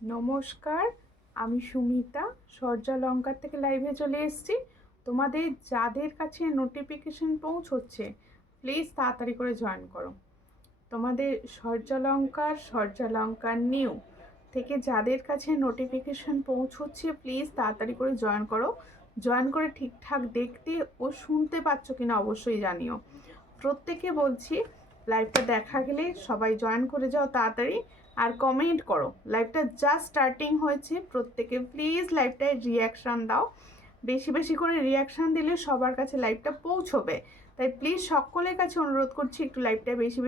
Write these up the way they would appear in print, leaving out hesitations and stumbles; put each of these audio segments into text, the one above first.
নমস্কার, আমি সুমিতা সূর্যালঙ্কার থেকে লাইভে চলে এসেছি। তোমাদের যাদের কাছে নোটিফিকেশন পৌঁছচ্ছে প্লিজ তাড়াতাড়ি করে জয়েন করো। তোমাদের সূর্যালঙ্কার নিউ থেকে যাদের কাছে নোটিফিকেশন পৌঁছচ্ছে প্লিজ তাড়াতাড়ি করে জয়েন করো। জয়েন করে ঠিকঠাক দেখতে ও শুনতে পাচ্ছ কিনা অবশ্যই জানিও। প্রত্যেকে বলছি লাইভটা দেখা গেলে সবাই জয়েন করে যাও তাড়াতাড়ি, আর কমেন্ট করো। লাইভটা জাস্ট স্টার্টিং হয়েছে, প্রত্যেকে প্লিজ লাইভটায় রিয়াকশান দাও। বেশি বেশি করে রিয়াকশান দিলে সবার কাছে লাইভটা পৌঁছবে। তাই প্লিজ সকলের কাছে অনুরোধ করছি একটু লাইভটায় বেশি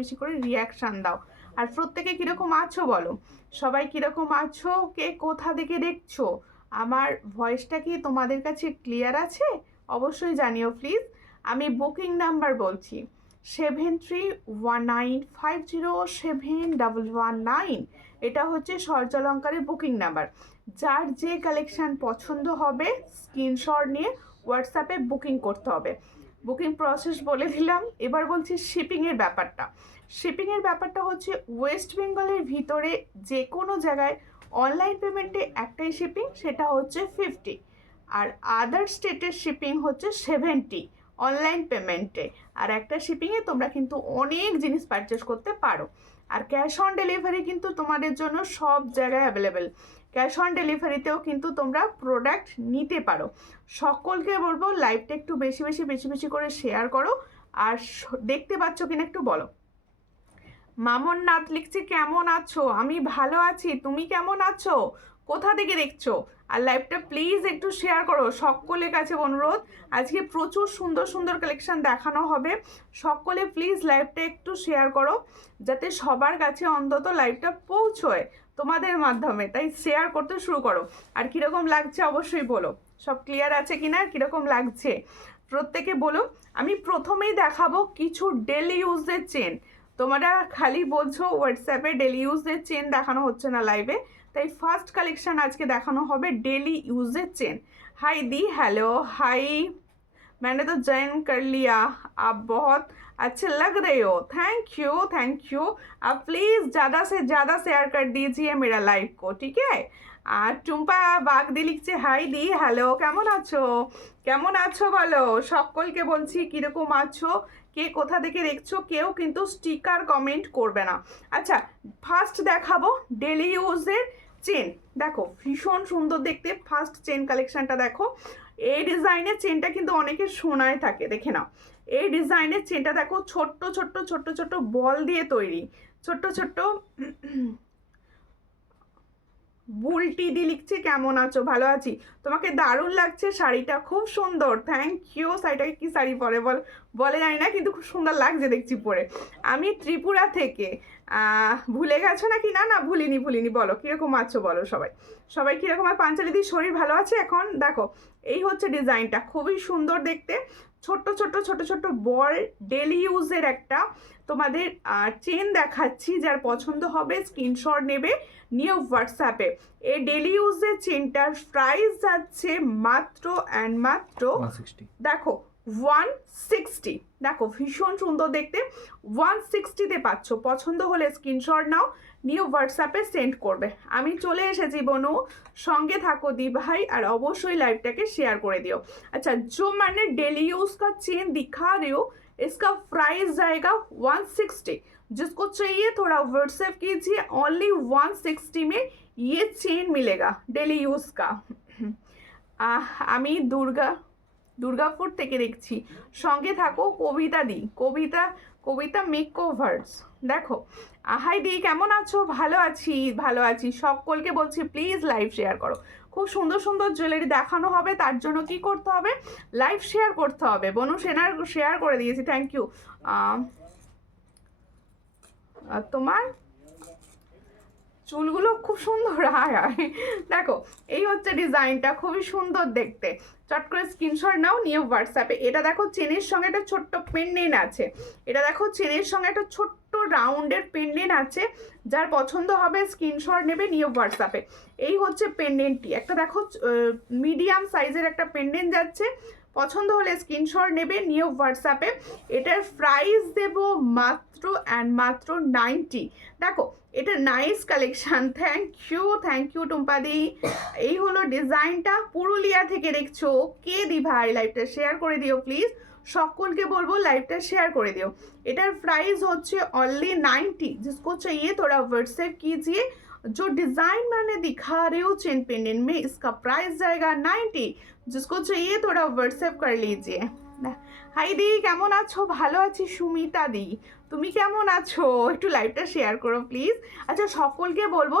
বেশি করে রিয়াকশান দাও। আর প্রত্যেকে কীরকম আছো বলো, সবাই কীরকম আছো, কে কোথা থেকে দেখছো, আমার ভয়েসটা কি তোমাদের কাছে ক্লিয়ার আছে অবশ্যই জানিও প্লিজ। আমি বুকিং নাম্বার বলছি 7319507119। এটা হচ্ছে সূর্যালঙ্কারের বুকিং নাম্বার। যার যে কালেকশান পছন্দ হবে স্ক্রিনশট নিয়ে হোয়াটসঅ্যাপে বুকিং করতে হবে। বুকিং প্রসেস বলে দিলাম, এবার বলছি শিপিংয়ের ব্যাপারটা। শিপিংয়ের ব্যাপারটা হচ্ছে ওয়েস্ট বেঙ্গলের ভিতরে যে কোনো জায়গায় অনলাইন পেমেন্টে একটাই শিপিং, সেটা হচ্ছে 50, আর আদার স্টেটের শিপিং হচ্ছে 70 অনলাইন পেমেন্টে। আর একটা শিপিংয়ে তোমরা কিন্তু অনেক জিনিস পারচেস করতে পারো। আর ক্যাশ অন ডেলিভারি কিন্তু তোমাদের জন্য সব জায়গায় অ্যাভেলেবেল। ক্যাশ অন ডেলিভারিতেও কিন্তু তোমরা প্রোডাক্ট নিতে পারো। সকলকে বলবো লাইভটা একটু বেশি করে শেয়ার করো। আর দেখতে পাচ্ছ কিনা একটু বলো। মামন নাথ লিখছে কেমন আছো, আমি ভালো আছি, তুমি কেমন আছো, কোথা থেকে দেখছো। আর লাইভটা প্লিজ একটু শেয়ার করো, সকলের কাছে অনুরোধ। আজকে প্রচুর সুন্দর সুন্দর কালেকশন দেখানো হবে, সকলে প্লিজ লাইভটা একটু শেয়ার করো যাতে সবার কাছে অন্তত লাইভটা পৌঁছয় তোমাদের মাধ্যমে। তাই শেয়ার করতে শুরু করো। আর কীরকম লাগছে অবশ্যই বলো, সব ক্লিয়ার আছে কিনা, কীরকম লাগছে প্রত্যেকে বলো। আমি প্রথমেই দেখাবো কিছু ডেলি ইউজের চেন। তোমরা খালি বলছো হোয়াটসঅ্যাপে ডেলি ইউজের চেন দেখানো হচ্ছে না লাইভে, তাই ফার্স্ট কালেকশন আজকে देखानो হবে डेली यूजेज चेन। हाय दी, हेलो हाय, मैंने तो ज्वाइन कर लिया, आप बहुत अच्छे लग रहे हो, थैंक यू। आप प्लीज़ ज़्यादा से ज़्यादा शेयर कर दीजिए मेरा लाइव को, ठीक है। আর টুম্পা বাগদি লিখছে হাই দি, হ্যালো, কেমন আছো বলো। সকলকে বলছি কীরকম আছো, কে কোথা থেকে দেখছো, কেউ কিন্তু স্টিকার কমেন্ট করবে না। আচ্ছা, ফার্স্ট দেখাবো ডেলি ইউজের চেন। দেখো ভীষণ সুন্দর দেখতে, ফার্স্ট চেন কালেকশনটা দেখো। এই ডিজাইনের চেনটা কিন্তু অনেকের সোনায় থাকে, দেখে নাও। এই ডিজাইনের চেনটা দেখো, ছোট্ট বল দিয়ে তৈরি, ছোট্ট বুলটি দি লিখছে কেমন আছো, ভালো আছি, তোমাকে দারুণ লাগছে শাড়িটা, খুব সুন্দর, থ্যাংক ইউ। শাড়িটাকে কি শাড়ি পরে বলে জানি না, কিন্তু খুব সুন্দর লাগছে দেখছি পরে। আমি ত্রিপুরা থেকে, ভুলে গেছো নাকি? না ভুলিনি। বলো কীরকম আছো বলো, সবাই কীরকম। আর পাঞ্চালিদির শরীর ভালো আছে এখন। দেখো এই হচ্ছে ডিজাইনটা, খুবই সুন্দর দেখতে, ছোট্ট বল ডেলি ইউজের একটা তোমাদের চেন দেখাচ্ছি। যার পছন্দ হবে স্ক্রিনশট নেবে, নিয়ে হোয়াটসঅ্যাপে। এই ডেলি ইউজের চেনটার প্রাইস যাচ্ছে মাত্র অ্যান্ড মাত্র 160। দেখো 160। দেখো ভীষণ সুন্দর দেখতে, 160তে পাচ্ছ। পছন্দ হলে স্ক্রিনশট নাও, নিয়ে হোয়াটসঅ্যাপে সেন্ড করবে। আমি চলে এসেছি বনু, সঙ্গে থাকো দি ভাই, আর অবশ্যই লাইভটাকে শেয়ার করে দিও। अच्छा, जो मैंने डेली यूज का चेन दिखा रही हूँ इसका प्राइस जाएगा 160। जिसको चाहिए थोड़ा व्हाट्सएप कीजिए, ओनली 160 में ये चेन मिलेगा डेली यूज का। আমি দুর্গাপুর থেকে দেখছি, সঙ্গে থাকো কবিতা দি, কবিতা মেকওভার্স। দেখো হাই দি, কেমন আছো? ভালো আছি। সকলকে বলছি প্লিজ লাইভ শেয়ার করো। খুব সুন্দর সুন্দর জুয়েলারি দেখানো হবে, তার জন্য কি করতে হবে, লাইভ শেয়ার করতে হবে। বনু সেনার শেয়ার করে দিয়েছি, থ্যাংক ইউ। তোমার চুলগুলো খুব সুন্দর, হায় দেখো এই হচ্ছে ডিজাইনটা, খুবই সুন্দর দেখতে। চট করে স্ক্রিনশট নাও, নিয়ে হোয়াটসঅ্যাপে। এটা দেখো চেনের সঙ্গে একটা ছোট্ট পেন্ডেন্ট আছে, এটা দেখো চেনের সঙ্গে একটা ছোট্ট রাউন্ডের পেন্ডেন্ট আছে। যার পছন্দ হবে স্ক্রিনশট নেবে, নিয়ে হোয়াটসঅ্যাপে। এই হচ্ছে পেন্ডেন্টটি, একটা দেখো মিডিয়াম সাইজের একটা পেন্ডেন্ট যাচ্ছে, পছন্দ হলে স্ক্রিনশট নেবে, নিয়ে হোয়াটসঅ্যাপে। এটার প্রাইস দেব মাত্র অ্যান্ড মাত্র 90। দেখো এটা নাইস কালেকশন। থ্যাংক ইউ টুম্পাদি। এই হলো ডিজাইনটা, পুরুলিয়া থেকে দেখছো। কে দি ভাই, লাইভটা শেয়ার করে দিও প্লিজ, সকলকে বলবো লাইভটা শেয়ার করে দিও। এটার প্রাইস হচ্ছে অনলি 90। जिसको चाहिए थोड़ा व्हाट्सएप कीजिए। जो डिजाइन मैंने दिखा रही हूँ चेन पेंडेंट में, इसका प्राइस जाएगा 90। जिसको चाहिए थोड़ा व्हाट्सएप कर लीजिए। হাই দি, কেমন আছো? ভালো আছি সুমিতা দি, তুমি কেমন আছো? একটু লাইভটা শেয়ার করো প্লিজ। আচ্ছা সকলকে বলবো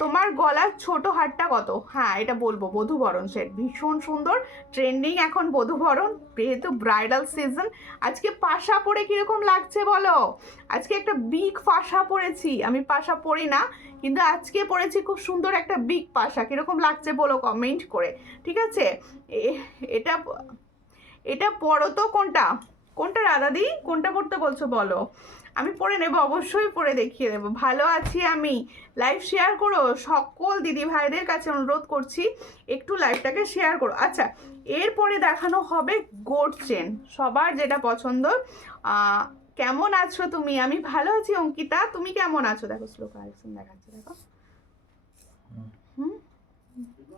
তোমার গলার ছোট হারটা কত? হ্যাঁ এটা বলবো, বধূবরণ সেট ভীষণ সুন্দর, ট্রেন্ডিং এখন বধূবরণ, যেহেতু ব্রাইডাল সিজন। আজকে পাশা পরে কিরকম লাগছে বলো? আজকে একটা বিগ পাশা পরেছি, আমি পাশা পরি না কিন্তু আজকে পরেছি খুব সুন্দর একটা বিগ পাশা। কিরকম লাগছে বলো কমেন্ট করে, ঠিক আছে? এটা এটা পরো তো। কোনটা কোনটা রাধাদি, কোনটা পড়তে বলছো বলো, আমি পরে নেব, অবশ্যই পরে দেখিয়ে দেবো। ভালো আছি আমি। লাইভ শেয়ার করো, সকল দিদি ভাইদের কাছে অনুরোধ করছি একটু লাইভটাকে শেয়ার করো। আচ্ছা এরপরে দেখানো হবে গোট চেন, সবার যেটা পছন্দ। কেমন আছো তুমি? আমি ভালো আছি অঙ্কিতা, তুমি কেমন আছো? দেখো স্লো কালেকশন দেখাচ্ছে, দেখো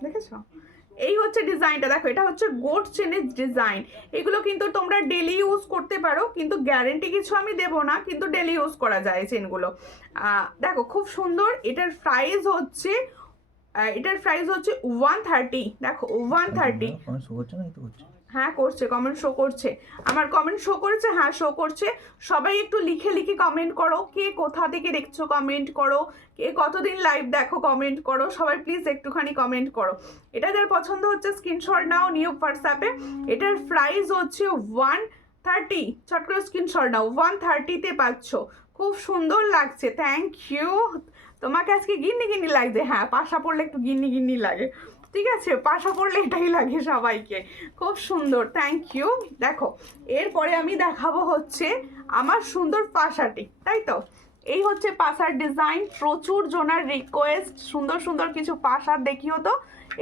দেখেছো? এই হচ্ছে ডিজাইনটা, দেখো এটা হচ্ছে গোট চেনের ডিজাইন। এগুলো কিন্তু তোমরা ডেলি ইউজ করতে পারো, কিন্তু গ্যারেন্টি কিছু আমি দেবো না, কিন্তু ডেলি ইউজ করা যায় চেনগুলো। দেখো খুব সুন্দর। এটার প্রাইস হচ্ছে 130। দেখো 130। হ্যাঁ করছে, কমেন্ট শো করছে, আমার কমেন্ট শো করেছে, হ্যাঁ শো করছে। সবাই একটু লিখে লিখে কমেন্ট করো, কে কোথা থেকে দেখছো কমেন্ট করো, কে কতদিন লাইভ দেখো কমেন্ট করো, সবাই প্লিজ একটুখানি কমেন্ট করো। এটা যার পছন্দ হচ্ছে স্ক্রিনশট নাও, নিউ হোয়াটসঅ্যাপে। এটার প্রাইস হচ্ছে 130। চট করে স্ক্রিনশট নাও, 130-তে পাচ্ছ। খুব সুন্দর লাগছে, থ্যাংক ইউ। তোমাকে আজকে গিন্নি গিন্নি লাগছে, হ্যাঁ পাশা পড়লে একটু গিন্নি গিন্নি লাগে, ঠিক আছে? পাশা পড়লে এটাই লাগে সবাইকে। খুব সুন্দর, থ্যাংক ইউ। দেখো এরপরে আমি দেখাবো হচ্ছে আমার সুন্দর পাশাটি, তাই তো? এই হচ্ছে পাশার ডিজাইন, প্রচুর জনের রিকোয়েস্ট সুন্দর সুন্দর কিছু পাশার দেখিও তো।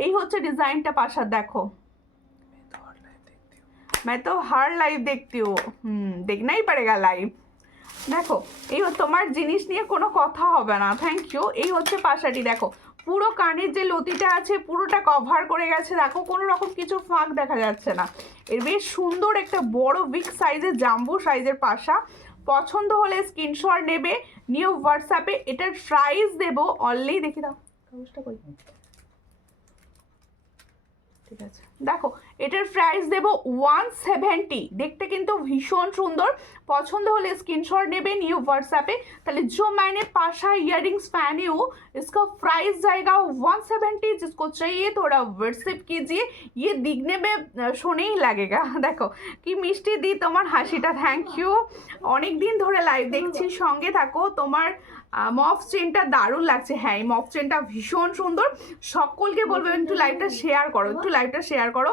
এই হচ্ছে ডিজাইনটা পাশার, দেখো। मैं तो हर लाइव देखती हूँ, देखना ही पड़ेगा लाइव। দেখো এই তোমার জিনিস নিয়ে কোনো কথা হবে না, থ্যাংক ইউ। এই হচ্ছে পাশাটি, দেখো পুরো কানের যে লতিটা আছে পুরোটা কভার করে গেছে, দেখো কোনো রকম কিছু ফাঁক দেখা যাচ্ছে না। এর বেশ সুন্দর একটা বড় বিগ সাইজের জাম্বো সাইজের পাশা। পছন্দ হলে স্ক্রিনশট নেবে, নিউ হোয়াটসঅ্যাপে। এটার প্রাইস দেব অনলি, দেখি দাও কাগজটা কই, ঠিক আছে? দেখো এটার প্রাইস দেব 170। দেখতে কিন্তু ভীষণ সুন্দর। পছন্দ হলে स्क्रीनशॉट नेबे न्यू व्हाट्सएप पे। তাহলে जो मैंने पाशा इयररिंग्स पहनी हूँ इसका प्राइस जाएगा 170। जिसको चाहिए थोड़ा व्हाट्सएप कीजिए, ये दिखने में सोने ही लगेगा। देखो কি মিষ্টি দি তোমার হাসিটা, থ্যাংক ইউ। অনেক দিন ধরে লাইভ দেখছি, সঙ্গে থাকো। তোমার মফ চেনটা দারুণ লাগছে, হ্যাঁ এই মফ চেনটা ভীষণ সুন্দর। সকলকে বলবো একটু লাইভটা শেয়ার করো, একটু লাইভটা শেয়ার করো।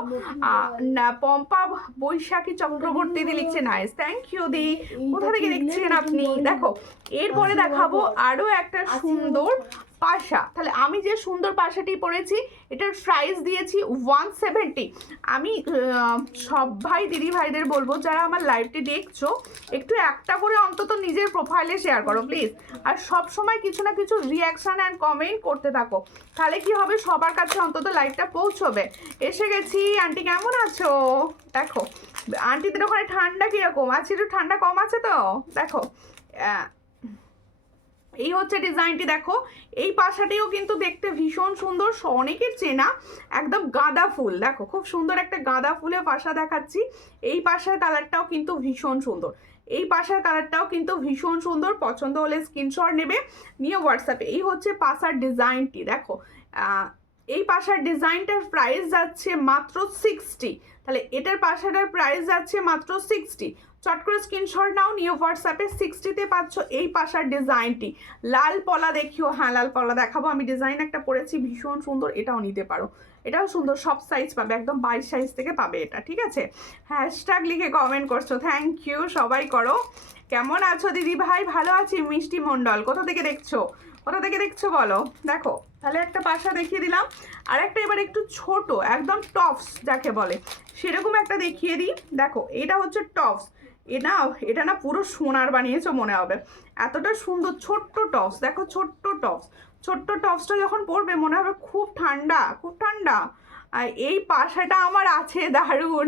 পম্পা বৈশাখী চক্রবর্তী দি লিখছে নাইস, থ্যাংক ইউ দি। কোথা থেকে দেখছেন আপনি? দেখো এরপরে দেখাবো আরো একটা সুন্দর পাশা। তাহলে আমি যে সুন্দর পাশাটি পরেছি এটার প্রাইস দিয়েছি 170। আমি সব ভাই দিদি ভাইদের বলবো যারা আমার লাইভটি দেখছো একটু একটা করে অন্তত নিজের প্রোফাইলে শেয়ার করো প্লিজ। আর সব সময় কিছু না কিছু রিয়াকশন অ্যান্ড কমেন্ট করতে থাকো, তাহলে কি হবে সবার কাছে অন্তত লাইভটা পৌঁছবে। এসে গেছি, আন্টি কেমন আছো? দেখো আন্টিদের ওখানে ঠান্ডা কীরকম আছে? একটু ঠান্ডা কম আছে তো? দেখো এই হচ্ছে ডিজাইনটি, দেখো এই পাশাটিও কিন্তু দেখতে ভীষণ সুন্দর, অনেকের চেনা, একদম গাঁদা ফুল। দেখো খুব সুন্দর একটা গাঁদা ফুলের পাশা দেখাচ্ছি। এই পাশার কালারটাও কিন্তু ভীষণ সুন্দর, এই পাশার কালারটাও কিন্তু ভীষণ সুন্দর। পছন্দ হলে স্ক্রিনশট নেবে, নিয়ে হোয়াটসঅ্যাপে। এই হচ্ছে পাশার ডিজাইনটি, দেখো এই পাশার ডিজাইনটার প্রাইস যাচ্ছে মাত্র 60। তাহলে এটার পাশাটার প্রাইস যাচ্ছে মাত্র 60। চট করে স্ক্রিনশট নাও, নিউ হোয়াটসঅ্যাপে। 60-তে পাচ্ছ এই পাশার ডিজাইনটি। লাল পলা দেখিও, হ্যাঁ লাল পলা দেখাবো। আমি ডিজাইন একটা পরেছি ভীষণ সুন্দর, এটাও নিতে পারো, এটাও সুন্দর, সব সাইজ পাবে, একদম 22 সাইজ থেকে পাবে এটা, ঠিক আছে? হ্যাশট্যাগ লিখে কমেন্ট করছো, থ্যাংক ইউ সবাই করো। কেমন আছো দিদি ভাই? ভালো আছি। মিষ্টি মণ্ডল কোথা থেকে দেখছো? কোথা থেকে দেখছো বলো? দেখো তাহলে একটা পাশা দেখিয়ে দিলাম, আর একটা এবার একটু ছোট একদম টপস যাকে বলে সেরকম একটা দেখিয়ে দিই। দেখো এটা হচ্ছে টপস, এটা না পুরো সোনার বানিয়েছো মনে হবে, এতটা সুন্দর ছোট্ট টপস। দেখো ছোট্ট টপস, ছোট্ট টপসটা যখন পরবে মনে হবে খুব ঠান্ডা, খুব ঠান্ডা। আর এই পাশাটা আমার আছে দারুণ।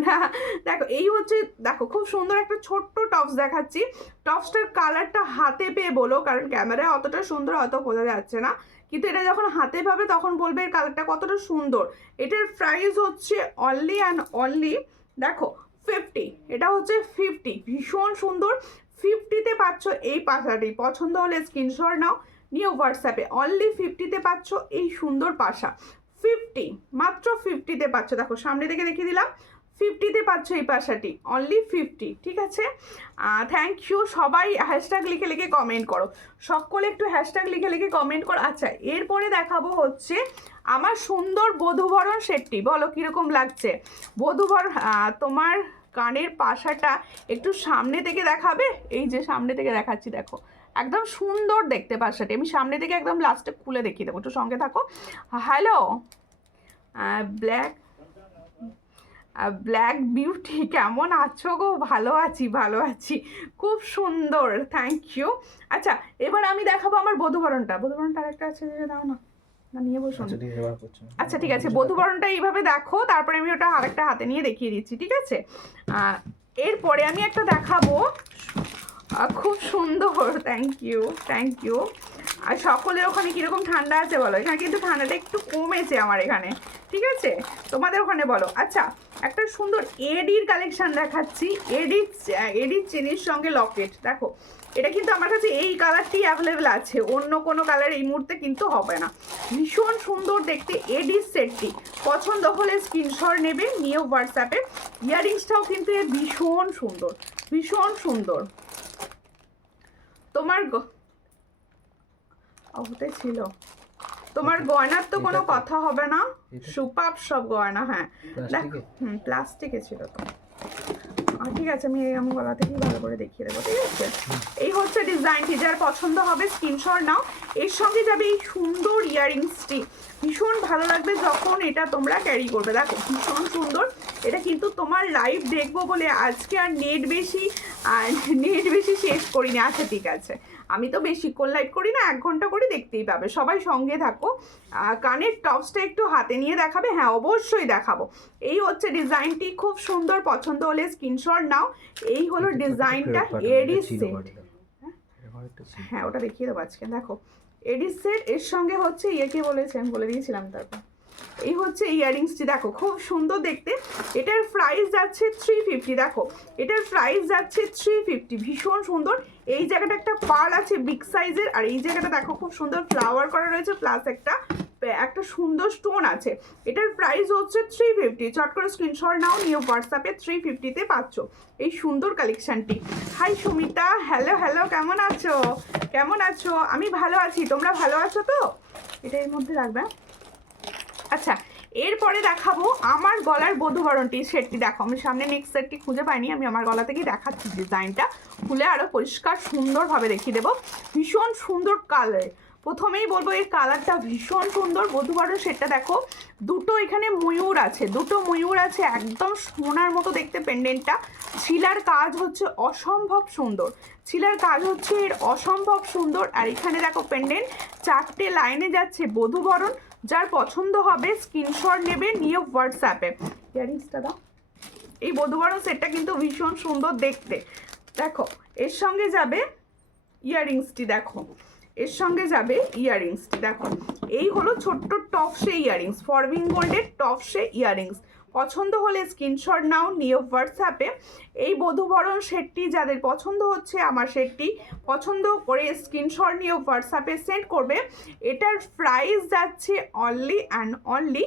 দেখো এই হচ্ছে, দেখো খুব সুন্দর একটা ছোট্ট টপস দেখাচ্ছি। টপসটার কালারটা হাতে পেয়ে বলো, কারণ ক্যামেরায় অতটা সুন্দর হয়তো বোঝা যাচ্ছে না, কিন্তু এটা যখন হাতে পাবে তখন বলবে এর কালারটা কতটা সুন্দর। এটার প্রাইস হচ্ছে অনলি অ্যান্ড অনলি, দেখো 50, এটা হচ্ছে 50, ভীষণ সুন্দর। 50-তে পাচ্ছ এই পাশাটি, পছন্দ হলে স্ক্রিনশট নাও, নিয়ে হোয়াটসঅ্যাপে অনলি 50-তে পাচ্ছ এই সুন্দর পাশা। 50, মাত্র 50-তে পাচ্ছ। দেখো সামনে থেকে দেখিয়ে দিলাম, 50-তে পাচ্ছ এই পাশাটি, অনলি 50, ঠিক আছে। থ্যাংক ইউ, সবাই হ্যাশট্যাগ লিখে লিখে কমেন্ট করো, সকলে একটু হ্যাশট্যাগ লিখে লিখে কমেন্ট করো। আচ্ছা এরপরে দেখাবো হচ্ছে আমার সুন্দর বধূবরণ সেটটি, বলো কীরকম লাগছে বধূবরণ। তোমার কানের পাশাটা একটু সামনে থেকে দেখাবে, এই যে সামনে থেকে দেখাচ্ছি, দেখো একদম সুন্দর দেখতে পাশাটি। আমি সামনে থেকে একদম লাস্টে খুলে দেখিয়ে দেবো, একটু সঙ্গে থাকো। হ্যালো ব্ল্যাক বিউটি, কেমন আছো গো? ভালো আছি, ভালো আছি, খুব সুন্দর, থ্যাংক ইউ। আচ্ছা এবার আমি দেখাবো আমার বধূবরণটা আরেকটা আছে, দাও না, নিয়ে বসুন। আচ্ছা ঠিক আছে, বধূবরণটা এইভাবে দেখো, তারপরে আমি ওটা আরেকটা হাতে নিয়ে দেখিয়ে দিচ্ছি, ঠিক আছে। এরপরে আমি একটা দেখাবো, খুব সুন্দর, থ্যাংক ইউ। আর সকলের ওখানে কীরকম ঠান্ডা আছে বলো? এখানে কিন্তু ঠান্ডাটা একটু কমেছে আমার এখানে, ঠিক আছে, তোমাদের ওখানে বলো। আচ্ছা একটা সুন্দর এডির কালেকশান দেখাচ্ছি, এডির চেনের সঙ্গে লকেট। দেখো এটা কিন্তু আমার কাছে এই কালারটি অ্যাভেলেবেল আছে, অন্য কোনো কালার এই মুহূর্তে কিন্তু হবে না। ভীষণ সুন্দর দেখতে এডির সেটটি, পছন্দ হলে স্ক্রিনশট নেবে, নিয়ে হোয়াটসঅ্যাপে। ইয়াররিংসটাও কিন্তু এর ভীষণ সুন্দর, ভীষণ সুন্দর। তোমার ওতে ছিল, তোমার গয়নার তো কোনো কথা হবে না, সুপার সব গয়না। হ্যাঁ দেখো, প্লাস্টিকে ছিল তো, ঠিক আছে, আমি গলা থেকেই ভালো করে দেখিয়ে দেবো, ঠিক আছে। এই হচ্ছে ডিজাইনটি, যার পছন্দ হবে স্ক্রিনশট নাও। এর সঙ্গে যাবে এই সুন্দর ইয়াররিংসটি, ভীষণ ভালো লাগবে যখন এটা তোমরা ক্যারি করবে। দেখো ভীষণ সুন্দর, এটা কিন্তু তোমার লাইভ দেখবো বলে আজকে আর নেট বেশি শেষ করিনি। আচ্ছা ঠিক আছে, আমি তো বেশিক্ষণ লাইভ করি না, 1 ঘন্টা করে দেখতেই পাবে, সবাই সঙ্গে থাকো। কানের টপসটা একটু হাতে নিয়ে দেখাবে? হ্যাঁ অবশ্যই দেখাবো। এই হচ্ছে ডিজাইনটি, খুব সুন্দর, পছন্দ হলে স্ক্রিনশট নাও। এই হলো ডিজাইনটা, এডি সেট। হ্যাঁ ওটা দেখিয়ে দেবো আজকে। দেখো এডি সেট, এর সঙ্গে হচ্ছে ইয়েকে বলেছেন, বলে দিয়েছিলাম। তারপর এই হচ্ছে ইয়াররিংসটি, দেখো খুব সুন্দর দেখতে। এটার প্রাইস যাচ্ছে 350, দেখো এটার প্রাইস যাচ্ছে 350, ভীষণ সুন্দর। এই জায়গাটা একটা পার্ল আছে বিগ সাইজের, আর এই জায়গাটা দেখো খুব সুন্দর ফ্লাওয়ার করা রয়েছে, প্লাস একটা সুন্দর স্টোন আছে। এটার প্রাইস হচ্ছে 350, চট করে স্ক্রিনশট নাও, নিউ হোয়াটসঅ্যাপে 350-তে পাচ্ছ এই সুন্দর কালেকশানটি। হাই সুমিতা, হ্যালো, কেমন আছো? আমি ভালো আছি, তোমরা ভালো আছো তো? এটা এর মধ্যে রাখবে। আচ্ছা এরপরে দেখাবো আমার গলার বধূবরণটি সেটটি। দেখো আমি সামনে নেক্সট সেটটি খুঁজে পাইনি, আমি আমার গলা থেকেই দেখাচ্ছি, ডিজাইনটা খুলে আরও পরিষ্কার সুন্দরভাবে দেখিয়ে দেবো। ভীষণ সুন্দর কালার, প্রথমেই বলবো এর কালারটা ভীষণ সুন্দর। বধূবরণ সেটটা দেখো, দুটো এখানে ময়ূর আছে, একদম সোনার মতো দেখতে পেন্ডেন্টটা। ছিলার কাজ হচ্ছে অসম্ভব সুন্দর, এর অসম্ভব সুন্দর। আর এখানে দেখো পেন্ডেন্ট 4টে লাইনে যাচ্ছে বধূবরণ, যার পছন্দ হবে স্ক্রিনশট নেবে, নিয়ে হোয়াটসঅ্যাপে। ইয়াররিংসটা দাও। এই বধূবরণ সেটটা কিন্তু ভীষণ সুন্দর দেখতে। দেখো এর সঙ্গে যাবে ইয়াররিংসটি, দেখো দেখো এই হলো ছোট্ট টপসে ইয়াররিংস, ফরবিং গোল্ডের টপসে ইয়াররিংস। পছন্দ হলে স্ক্রিনশট নাও, নিয়ে হোয়াটসঅ্যাপে। এই বধূবরণ সেটটি যাদের পছন্দ হচ্ছে, আমার সেটটি পছন্দ করে স্ক্রিনশট নিয়ে হোয়াটসঅ্যাপে সেন্ড করবে। এটার প্রাইস যাচ্ছে অনলি অ্যান্ড অনলি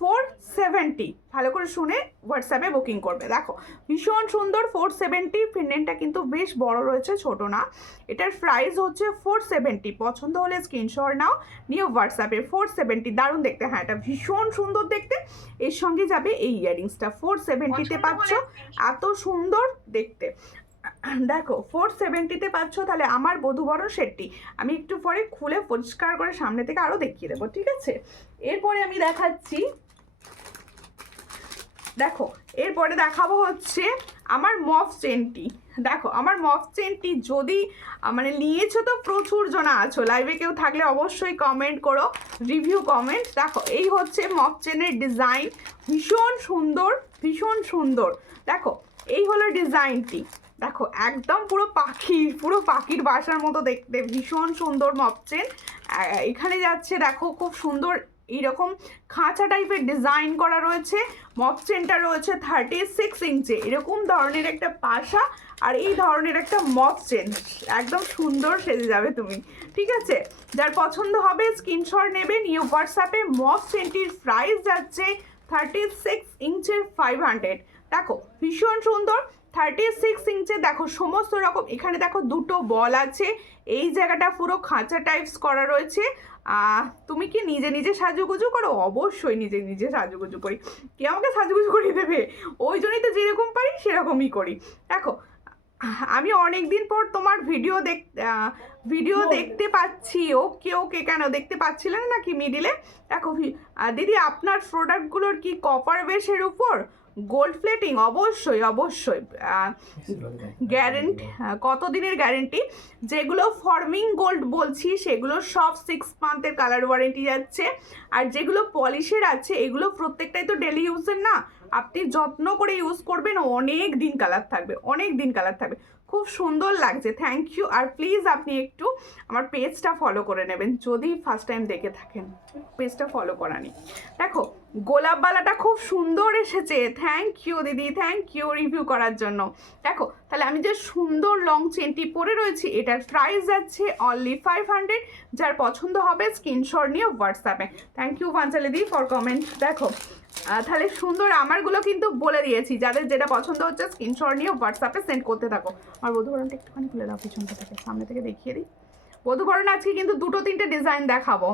470, ভালো করে শুনে হোয়াটসঅ্যাপে বুকিং করবে। দেখো ভীষণ সুন্দর, 470, পেন্ডেন্টটা কিন্তু বেশ বড় রয়েছে, ছোট না। এটার প্রাইস হচ্ছে 470, পছন্দ হলে স্ক্রিনশট নাও, নিয়ে হোয়াটসঅ্যাপে। 470, দারুণ দেখতে। হ্যাঁ এটা ভীষণ সুন্দর দেখতে। এর সঙ্গে যাবে এই ইয়াররিংসটা, 470-তে পাচ্ছ, এত সুন্দর দেখতে। দেখো 470-তে পাচ্ছ। তাহলে আমার বধূবরণ সেটটি আমি একটু পরে খুলে পরিষ্কার করে সামনে থেকে আরও দেখিয়ে দেবো, ঠিক আছে? এরপরে আমি দেখাচ্ছি, দেখো এরপরে দেখাবো হচ্ছে আমার মফ চেনটি। দেখো আমার মফ চেনটি যদি মানে নিয়েছো তো প্রচুর জনা আছো, লাইভে কেউ থাকলে অবশ্যই কমেন্ট করো, রিভিউ কমেন্ট। দেখো এই হচ্ছে মফ চেনের ডিজাইন, ভীষণ সুন্দর, ভীষণ সুন্দর। দেখো এই হলো ডিজাইনটি, দেখো একদম পুরো পাখির বাসার মতো দেখতে, ভীষণ সুন্দর মফ চেন। এখানে যাচ্ছে দেখো খুব সুন্দর এইরকম খাঁচা টাইপের ডিজাইন করা রয়েছে। মফ চেনটা রয়েছে 36 ইঞ্চি, এরকম ধরনের একটা পাশা আর এই ধরনের একটা মফ চেন, একদম সুন্দর সেজে যাবে তুমি, ঠিক আছে? যার পছন্দ হবে স্ক্রিনশট নেবে, নিয়ে হোয়াটসঅ্যাপে। মফ চেনটির প্রাইস যাচ্ছে 36 ইঞ্চের 500। দেখো ভীষণ সুন্দর 36 ইঞ্চে। দেখো সমস্ত রকম, এখানে দেখো দুটো বল আছে, এই জায়গাটা পুরো খাঁচা টাইপস করা রয়েছে। তুমি কি নিজে নিজে সাজুগুজু করো? অবশ্যই নিজে নিজে সাজুগুজু করি, কে আমাকে সাজুগুজু করিয়ে দেবে? ওই জন্যই তো যেরকম পারি সেরকমই করি। দেখো আমি অনেক দিন পর তোমার ভিডিও দেখতে পাচ্ছি। ওকে কেন দেখতে পাচ্ছিলেন নাকি মিডিলে? দেখো দিদি আপনার প্রোডাক্টগুলোর কি কপার বেসের উপর গোল্ড প্লেটিং? অবশ্যই অবশ্যই, গ্যারেন্টি কতদিনের গ্যারেন্টি? যেগুলো ফর্মিং গোল্ড বলছি সেগুলো সব 6 মান্থের কালার ওয়ারেন্টি যাচ্ছে। আর যেগুলো পলিশের আছে এগুলো প্রত্যেকটাই তো ডেলি ইউজের না, আপনি যত্ন করে ইউজ করবেন, অনেক দিন কালার থাকবে, অনেক দিন কালার থাকবে। খুব সুন্দর লাগছে, থ্যাংক ইউ। আর প্লিজ আপনি একটু আমার পেজটা ফলো করে নেবেন যদি ফার্স্ট টাইম দেখে থাকেন, পেজটা ফলো করা নেই। দেখো গোলাপবালাটা খুব সুন্দর এসেছে, থ্যাংক ইউ দিদি, থ্যাংক ইউ রিভিউ করার জন্য। দেখো তাহলে আমি যে সুন্দর লং চেনটি পরে রয়েছি এটার প্রাইস যাচ্ছে অনলি 500। যার পছন্দ হবে স্ক্রিনশট নিয়ে হোয়াটসঅ্যাপে। থ্যাংক ইউ পাঞ্চালি দি ফর কমেন্ট। দেখো তাহলে সুন্দর আমারগুলো কিন্তু বলে দিয়েছি, যাদের যেটা পছন্দ হচ্ছে স্ক্রিনশট নিয়ে হোয়াটসঅ্যাপে সেন্ড করতে থাকো। আর বধূবরণটা একটুখানি খুলে দাও পিছনটা থেকে, সামনে থেকে দেখিয়ে দিই। বধূবরণ আজকে কিন্তু 2-3টে ডিজাইন দেখাবো।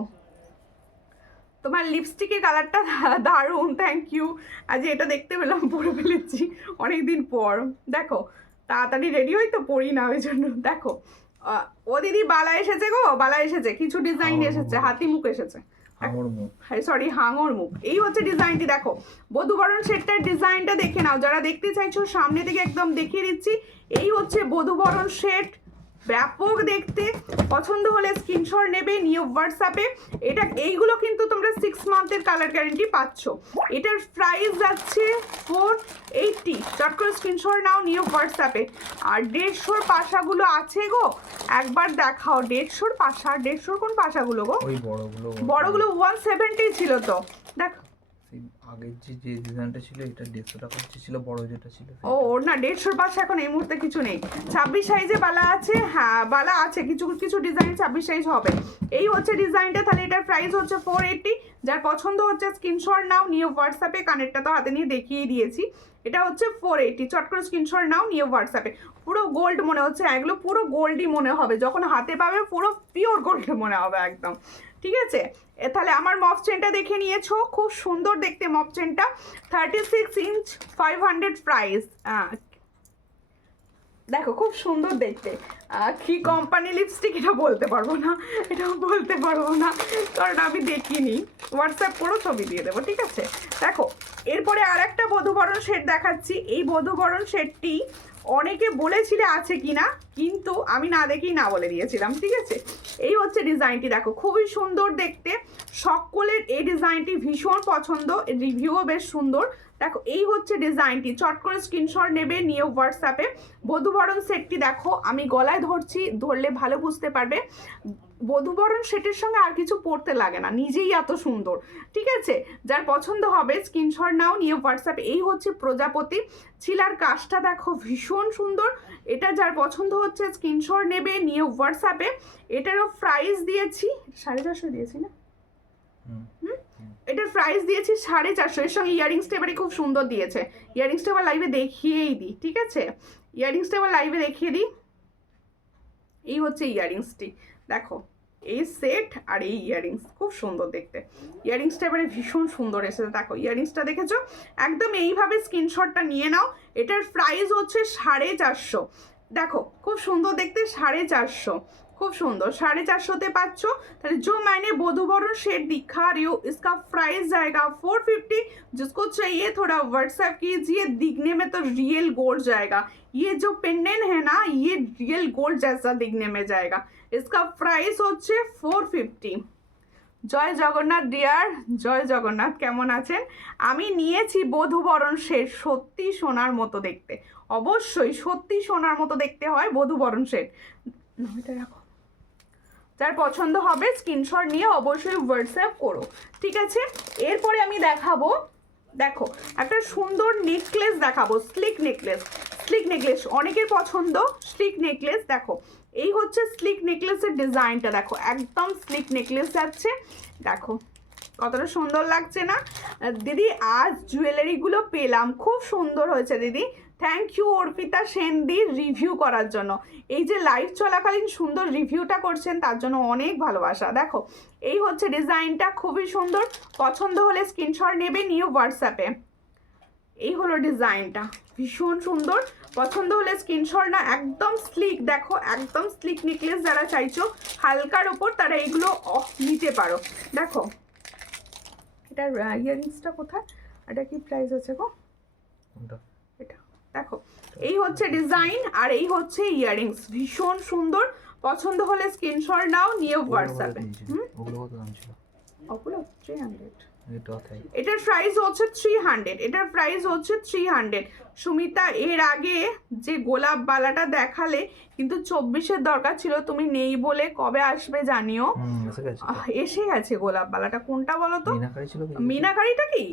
তোমার লিপস্টিকের কালারটা দারুণ, থ্যাংক ইউ। আজ এটা দেখতে পেলাম, পরে ফেলেছি অনেক দিন পর। দেখো তাড়াতাড়ি রেডি হই তো পড়ি না ওই জন্য। দেখো ও দিদি বালা এসেছে গো, বালা এসেছে, কিছু ডিজাইন এসেছে, হাতি মুখ এসেছে, সরি হাঙর মুখ। এই হচ্ছে ডিজাইনটি। দেখো বধূবরণ সেটটার ডিজাইনটা দেখে নাও, যারা দেখতে চাইছো সামনে থেকে একদম দেখিয়ে দিচ্ছি। এই হচ্ছে বধূবরণ সেট, ব্যাপক দেখতে। পছন্দ হলে স্ক্রিনশট নেবে, নিয়ে হোয়াটসঅ্যাপে। এইগুলো কিন্তু তোমরা 6 মান্থের কালার গ্যারেন্টি পাচ্ছ। এটার প্রাইস যাচ্ছে 480। চট করে স্ক্রিনশট নাও, নিয়ে হোয়াটসঅ্যাপে। আর 150-র পাশাগুলো আছে গো, একবার দেখাও। 150-র পাশা, 150-র কোন পাশাগুলো গো? ওই বড়গুলো 170 ছিল তো। দেখো আগের যে ডিজাইনটা ছিল এটা 150 টাকা ছিল, বড় যেটা ছিল। ওর না 150-র পাশে এখন এই মুহূর্তে কিছু নেই। 26 সাইজে বালা আছে, হ্যাঁ বালা আছে, কিছু ডিজাইন 26 সাইজ হবে। এই হচ্ছে ডিজাইনটা। তাহলে এটার প্রাইস হচ্ছে 480। যার পছন্দ হচ্ছে স্ক্রিনশট নাও, নিয়ে হোয়াটসঅ্যাপে। কানেরটা তো হাতে নিয়ে দেখিয়ে দিয়েছি। এটা হচ্ছে 480। চট করে স্ক্রিনশট নাও, নিয়ে হোয়াটসঅ্যাপে। পুরো গোল্ড মনে হচ্ছে, এগুলো পুরো গোল্ডই মনে হবে, যখন হাতে পাবে পুরো পিওর গোল্ড মনে হবে একদম, ঠিক আছে? তাহলে আমার মফ চেনটা দেখে নিয়েছো, খুব সুন্দর দেখতে মফ চেনটা। 36 ইঞ্চ, 500 প্রাইস। দেখো খুব সুন্দর দেখতে। কি কোম্পানি লিপস্টিক এটা বলতে পারবো না, কারণ আমি দেখিনি। হোয়াটসঅ্যাপ করো, ছবি দিয়ে দেবো, ঠিক আছে? দেখো এরপরে আর একটা বধূবরণ সেট দেখাচ্ছি। এই বধূবরণ সেটটি অনেকে বলেছিলে আছে কিনা, কিন্তু আমি না দেখেই না বলে দিয়েছিলাম, ঠিক আছে? এই হচ্ছে ডিজাইনটি। দেখো খুবই সুন্দর দেখতে, সকলের এই ডিজাইনটি ভীষণ পছন্দ, রিভিউও বেশ সুন্দর। দেখো এই হচ্ছে ডিজাইনটি। চট করে স্ক্রিনশট নেবে, নিয়ে হোয়াটসঅ্যাপে। বধূবরণ সেটটি দেখো আমি গলায় ধরছি, ধরলে ভালো বুঝতে পারবে। বধূবরণ সেটের সঙ্গে আর কিছু পরতে লাগে না, নিজেই এত সুন্দর, ঠিক আছে? যার পছন্দ হবে স্ক্রিনশট নাও, নিয়ে হোয়াটসঅ্যাপে। এই হচ্ছে প্রজাপতি, ছিলার কাজটা দেখো ভীষণ সুন্দর। এটা যার পছন্দ হচ্ছে স্ক্রিনশট নেবে, নিয়ে হোয়াটসঅ্যাপে। এটারও প্রাইস দিয়েছি 450 দিয়েছি না? এটার প্রাইস দিয়েছি 450। এর সঙ্গে ইয়ারিংসটা এবারে খুব সুন্দর দিয়েছে। ইয়ারিংসটা আবার লাইভে দেখিয়েই দিই, ঠিক আছে? ইয়ারিংসটা আবার লাইভে দেখিয়ে দিই। এই হচ্ছে ইয়ারিংসটি, দেখো এই সেট আর এই ইয়ারিংস খুব সুন্দর দেখতে। ইয়ারিংসটা এবারে ভীষণ সুন্দর এসেছে, দেখো ইয়ারিংসটা দেখেছো? একদম এইভাবে স্ক্রিনশটটা নিয়ে নাও। এটার প্রাইস হচ্ছে 450। देखो खूब सुंदर देखते 450 खूब सुंदर 450 पाচ্ছ তাহলে जो मैंने वधूवरण शेड दिखा रही हूँ इसका प्राइस जाएगा 450 जिसको चाहिए थोड़ा व्हाट्सएप कीजिए दिखने में तो रियल गोल्ड जाएगा ये जो पेंडेंट है ना ये रियल गोल्ड जैसा दिखने में जाएगा इसका प्राइस হচ্ছে 450 জয় জগন্নাথ ডিয়ার জয় জগন্নাথ কেমন আছেন আমি নিয়েছি বধূবরণ সেট সত্যি সোনার মতো দেখতে অবশ্যই সত্যি সোনার মতো দেখতে হয় বধূবরণ সেট এটা রাখো যার পছন্দ হবে স্ক্রিনশট নিয়ে অবশ্যই হোয়াটসঅ্যাপ করো ঠিক আছে এরপরে আমি দেখাবো দেখো একটা সুন্দর নেকলেস দেখাবো স্লিক নেকলেস অনেকের পছন্দ স্লিক নেকলেস দেখো এই হচ্ছে স্লিক নেকলেসের ডিজাইনটা দেখো একদম স্লিক নেকলেস যাচ্ছে দেখো কতটা সুন্দর লাগছে না দিদি আজ জুয়েলারিগুলো পেলাম খুব সুন্দর হয়েছে দিদি থ্যাংক ইউ অর্পিতা সেনদি রিভিউ করার জন্য এই যে লাইভ চলাকালীন সুন্দর রিভিউটা করছেন তার জন্য অনেক ভালোবাসা দেখো এই হচ্ছে ডিজাইনটা খুবই সুন্দর পছন্দ হলে স্ক্রিনশট নেবে নিয়ে হোয়াটসঅ্যাপে এই হলো ডিজাইনটা ভীষণ সুন্দর পছন্দ হলে স্ক্রিনশট না একদম স্লিক দেখো একদম স্লিক নেকলেস যারা চাইছো হালকার উপর তারা এইগুলো নিতে পারো দেখো এটার ইয়ারিংসটা কোথায় এটা কি প্রাইস আছে গো এটা দেখো এই হচ্ছে ডিজাইন আর এই হচ্ছে ইয়ারিংস ভীষণ সুন্দর পছন্দ হলে স্ক্রিনশট নাও নিয়ে হোয়াটসঅ্যাপে ওগুলো কত দাম ছিল ওগুলো 300 এটার প্রাইস হচ্ছে 300 এটার প্রাইস হচ্ছে 300 সুমিতা এর আগে যে গোলাপ বালাটা দেখালে কিন্তু 24-এর দরকার ছিল তুমি নেই বলে কবে আসবে জানিও এসে গেছে গোলাপ বালাটা কোনটা বলো তো মিনাকারিটা কি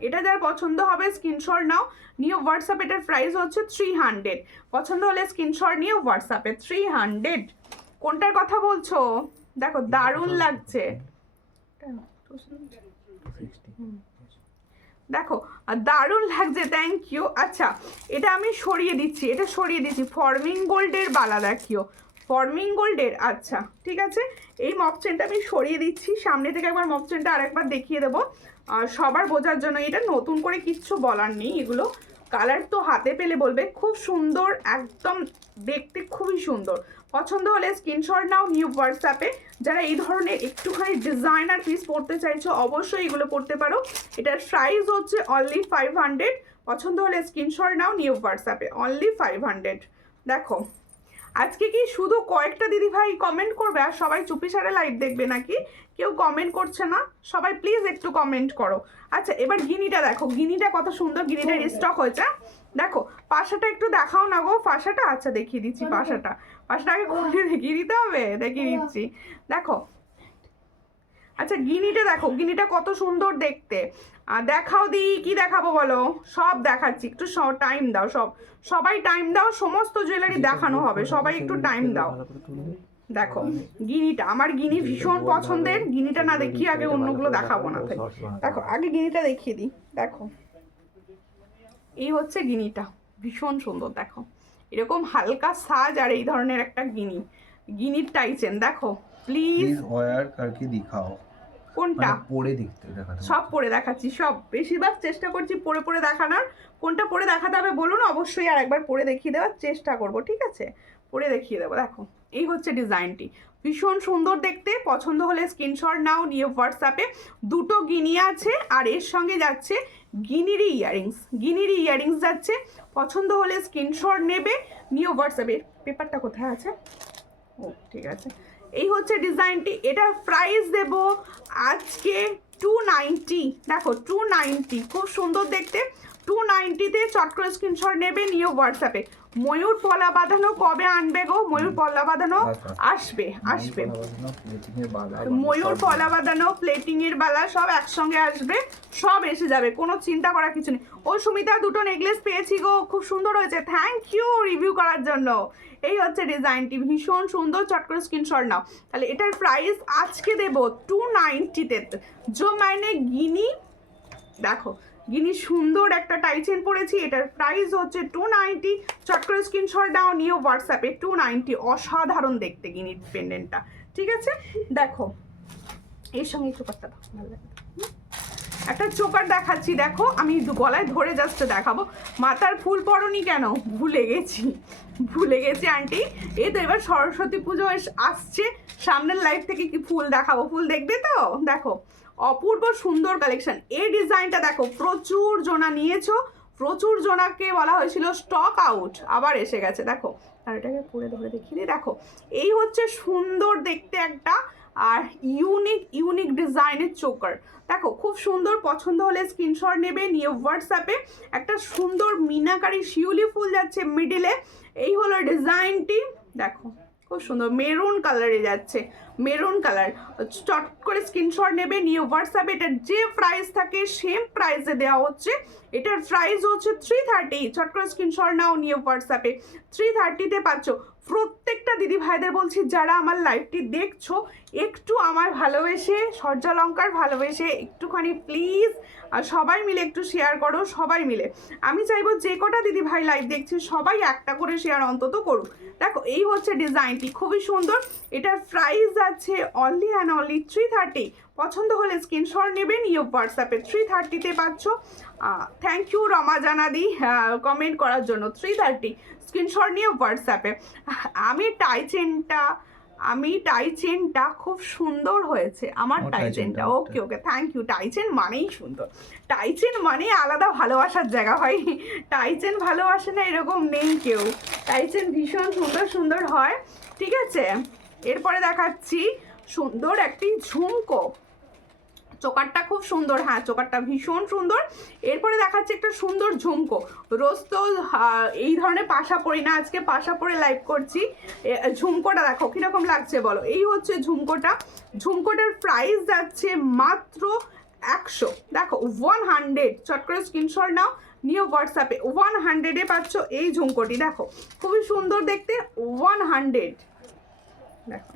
এটা যার পছন্দ হবে স্ক্রিনশট নাও নিয়ে হোয়াটসঅ্যাপ এটার প্রাইস হচ্ছে 300 পছন্দ হলে স্ক্রিনশট নিয়ে হোয়াটসঅ্যাপে 300 কোনটার কথা বলছো দেখো দারুণ লাগছে দেখো দারুণ লাগছে থ্যাংক ইউ আচ্ছা এটা আমি সরিয়ে দিচ্ছি ফর্মিং গোল্ডের বালা দেখিও ফর্মিং গোল্ডের আচ্ছা ঠিক আছে এই মপ চেনটা আমি সরিয়ে দিচ্ছি সামনে থেকে একবার মপ চেনটা আরেকবার দেখিয়ে দেবো সবার বোঝার জন্য এটা নতুন করে কিচ্ছু বলার নেই এগুলো কালার তো হাতে পেলে বলবে খুব সুন্দর একদম দেখতে খুবই সুন্দর পছন্দ হলে স্ক্রিনশট নাও নিউ হোয়াটসঅ্যাপে যারা এই ধরনের একটুখানি ডিজাইনার পিস পড়তে চাইছো অবশ্যই এগুলো পড়তে পারো এটার প্রাইস হচ্ছে অনলি 500 পছন্দ হলে স্ক্রিনশট নাও নিউ হোয়াটসঅ্যাপে অনলি 500 দেখো আজকে কি শুধু কয়েকটা দিদি ভাই কমেন্ট করবে আর সবাই চুপিসারে লাইভ দেখবে নাকি কেউ কমেন্ট করছে না সবাই প্লিজ একটু কমেন্ট করো আচ্ছা এবার গিনিটা দেখো গিনিটা কত সুন্দর গিনিটা স্টক হয়েছে দেখো পাশাটা একটু দেখাও না গো পাশাটা আচ্ছা দেখিয়ে দিচ্ছি পাশাটা আগে খুলে দেখিয়ে দিতে হবে দেখিয়ে দিচ্ছি দেখো আচ্ছা গিনিটা দেখো গিনিটা কত সুন্দর দেখতে দেখাও দি কি দেখাবো বলো সব দেখাচ্ছি একটু টাইম দাও সবাই টাইম দাও সমস্ত জুয়েলারি দেখানো হবে সবাই একটু টাইম দাও দেখো গিনিটা আমার গিনি ভীষণ পছন্দের গিনিটা না দেখিয়ে আগে অন্যগুলো দেখাবো না দেখো আগে গিনিটা দেখিয়ে দিই দেখো এই হচ্ছে গিনিটা ভীষণ সুন্দর দেখো এরকম হালকা সাজ আর এই ধরনের একটা গিনির টাইচেন দেখো প্লিজ ওয়্যার করকে দেখাও কোনটা পরে দেখতে দেখাতে সব পরে দেখাচ্ছি সব বেশিরভাগ চেষ্টা করছি পরে দেখানোর কোনটা পরে দেখাতে হবে বলুন অবশ্যই আর একবার পরে দেখিয়ে দেওয়ার চেষ্টা করব ঠিক আছে পরে দেখিয়ে দেবো দেখো এই হচ্ছে ডিজাইনটি ভীষণ সুন্দর দেখতে পছন্দ হলে স্ক্রিনশট নাও নিয়ে হোয়াটসঅ্যাপে দুটো গিনি আছে আর এর সঙ্গে যাচ্ছে গিনির ইয়ারিংস যাচ্ছে পছন্দ হলে স্ক্রিনশট নেবে নিয়ে হোয়াটসঅ্যাপে পেপারটা কোথায় আছে ও ঠিক আছে এই হচ্ছে ডিজাইনটি এটার প্রাইস দেব আজকে 290 দেখো 290 খুব সুন্দর দেখতে 290-তে চট করে স্ক্রিনশট নেবে নিয়ে হোয়াটসঅ্যাপে ময়ূর পলা বাঁধানো কবে আনবে গো ময়ূর পলা বাঁধানো আসবে ময়ূর পলা বাঁধানো প্লেটিং এর বালা সব একসঙ্গে আসবে সব এসে যাবে কোনো চিন্তা করার কিছু নেই ও সুমিতা দুটো নেকলেস পেয়েছি গো খুব সুন্দর হয়েছে থ্যাংক ইউ রিভিউ করার জন্য এই হচ্ছে ডিজাইনটি ভীষণ সুন্দর চট করে স্ক্রিনশট নাও তাহলে এটার প্রাইস আজকে দেব 290-তে जो मैंने গিনি দেখো গিনি সুন্দর একটা টাইচেন পরেছি এটার প্রাইস হচ্ছে 290 চট করে স্ক্রিনশট দাও নিও হোয়াটসঅ্যাপে 290 অসাধারণ দেখতে গিনির পেন্ডেন্টটা ঠিক আছে দেখো এর সঙ্গে একটু পাত্তা দাও ভালো লাগবে একটা চোকার দেখাচ্ছি, দেখো আমি গলায় ধরে জাস্ট দেখাবো। মাথার ফুল পরনি কেন? ভুলে গেছি আন্টি। এই তো এবার সরস্বতী পুজো আসছে, সামনের লাইফ থেকে কি ফুল দেখাবো, ফুল দেখবে তো? দেখো অপূর্ব সুন্দর কালেকশন। এই ডিজাইনটা দেখো প্রচুর জনা নিয়েছো, প্রচুর জনাকে বলা হয়েছিল স্টক আউট, আবার এসে গেছে। দেখো আর এটাকে পরে ধরে দেখিয়ে দিই। দেখো এই হচ্ছে সুন্দর দেখতে একটা আর ইউনিক ডিজাইনের চোকার। দেখো খুব সুন্দর, পছন্দ হলে স্ক্রিনশট নেবে, নিয়ে হোয়াটসঅ্যাপে। একটা সুন্দর মিনাকারি শিউলি ফুল যাচ্ছে মিডিলে, এই হলো ডিজাইনটি। দেখো খুব সুন্দর মেরুন কালারে যাচ্ছে, মেরুন কালার। চট করে স্ক্রিনশট নেবে, নিয়ে হোয়াটসঅ্যাপে। এটার যে প্রাইস থাকে সেম প্রাইসে দেওয়া হচ্ছে। এটার প্রাইস হচ্ছে 330। চট করে স্ক্রিনশট নাও, নিয়ে হোয়াটসঅ্যাপে 330-তে পাচ্ছ। প্রত্যেকটা দিদি ভাইদের বলছি যারা আমার লাইভটি দেখছো, একটু আমার ভালোবেসে, সূর্যালঙ্কার ভালোবেসে একটুখানি প্লিজ সবাই মিলে একটু শেয়ার করো, সবাই মিলে। আমি চাইবো যে কটা দিদি ভাই লাইভ দেখছে সবাই একটা করে শেয়ার অন্তত করুক। দেখো এই হচ্ছে ডিজাইনটি, খুবই সুন্দর। এটার প্রাইস আছে অনলি অ্যান্ড অনলি 330। পছন্দ হলে স্ক্রিনশট নেবেন, ইয়ে হোয়াটসঅ্যাপে 330-তে পাচ্ছ। থ্যাংক ইউ রমা জানাদি কমেন্ট করার জন্য। 330 স্ক্রিনশট নিয়ে হোয়াটসঅ্যাপে। আমি টাই চেনটা খুব সুন্দর হয়েছে আমার টাই চেনটা। ওকে ওকে, থ্যাংক ইউ। টাই চেন মানেই সুন্দর, টাই চেন মানে আলাদা ভালোবাসার জায়গা হয়। টাই চেন ভালোবাসে না এরকম নেই কেউ, টাই চেন ভীষণ সুন্দর সুন্দর হয়। ঠিক আছে, এরপরে দেখাচ্ছি সুন্দর একটি ঝুমকো। চোকারটা খুব সুন্দর, হ্যাঁ চোকারটা ভীষণ সুন্দর। এরপরে দেখাচ্ছে একটা সুন্দর ঝুমকো। রোজ তো এই ধরনের পাশা পরি না, আজকে পাশা পরে লাইভ করছি। ঝুমকোটা দেখো কিরকম লাগছে বলো। এই হচ্ছে ঝুমকোটা, ঝুমকোটার প্রাইস যাচ্ছে মাত্র 100। দেখো 100, চট করে স্ক্রিনশট নাও, নিয়ে হোয়াটসঅ্যাপে 100-এ পাচ্ছ এই ঝুমকোটি। দেখো খুবই সুন্দর দেখতে, 100। দেখো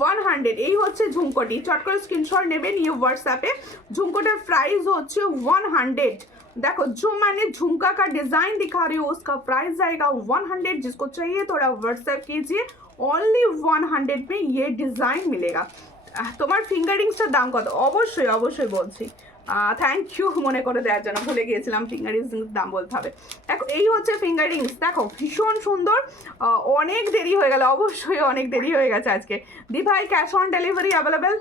100, এই হচ্ছে ঝুমকোটি। চট করে স্ক্রিনশট নেবে, নিয়ে হোয়াটসঅ্যাপে। झुमकोटार प्राइस होच्छे 100। देखो जो मैंने झुमका का डिजाइन दिखा रही हूँ उसका प्राइस जाएगा 100। जिसको चाहिए थोड़ा व्हाट्सएप कीजिए, ओनली 100 में ये डिजाइन मिलेगा। তোমার ফিঙ্গার রিংসটার দাম কত? অবশ্যই অবশ্যই বলছি। থ্যাংক ইউ মনে করে দেওয়ার জন্য, ভুলে গিয়েছিলাম ফিঙ্গার রিংস দাম বলতে হবে। দেখো এই হচ্ছে ফিঙ্গার রিংস, দেখো ভীষণ সুন্দর। অনেক দেরি হয়ে গেল, অবশ্যই অনেক দেরি হয়ে গেছে আজকে। দি ভাই ক্যাশ অন ডেলিভারি অ্যাভেলেবেল?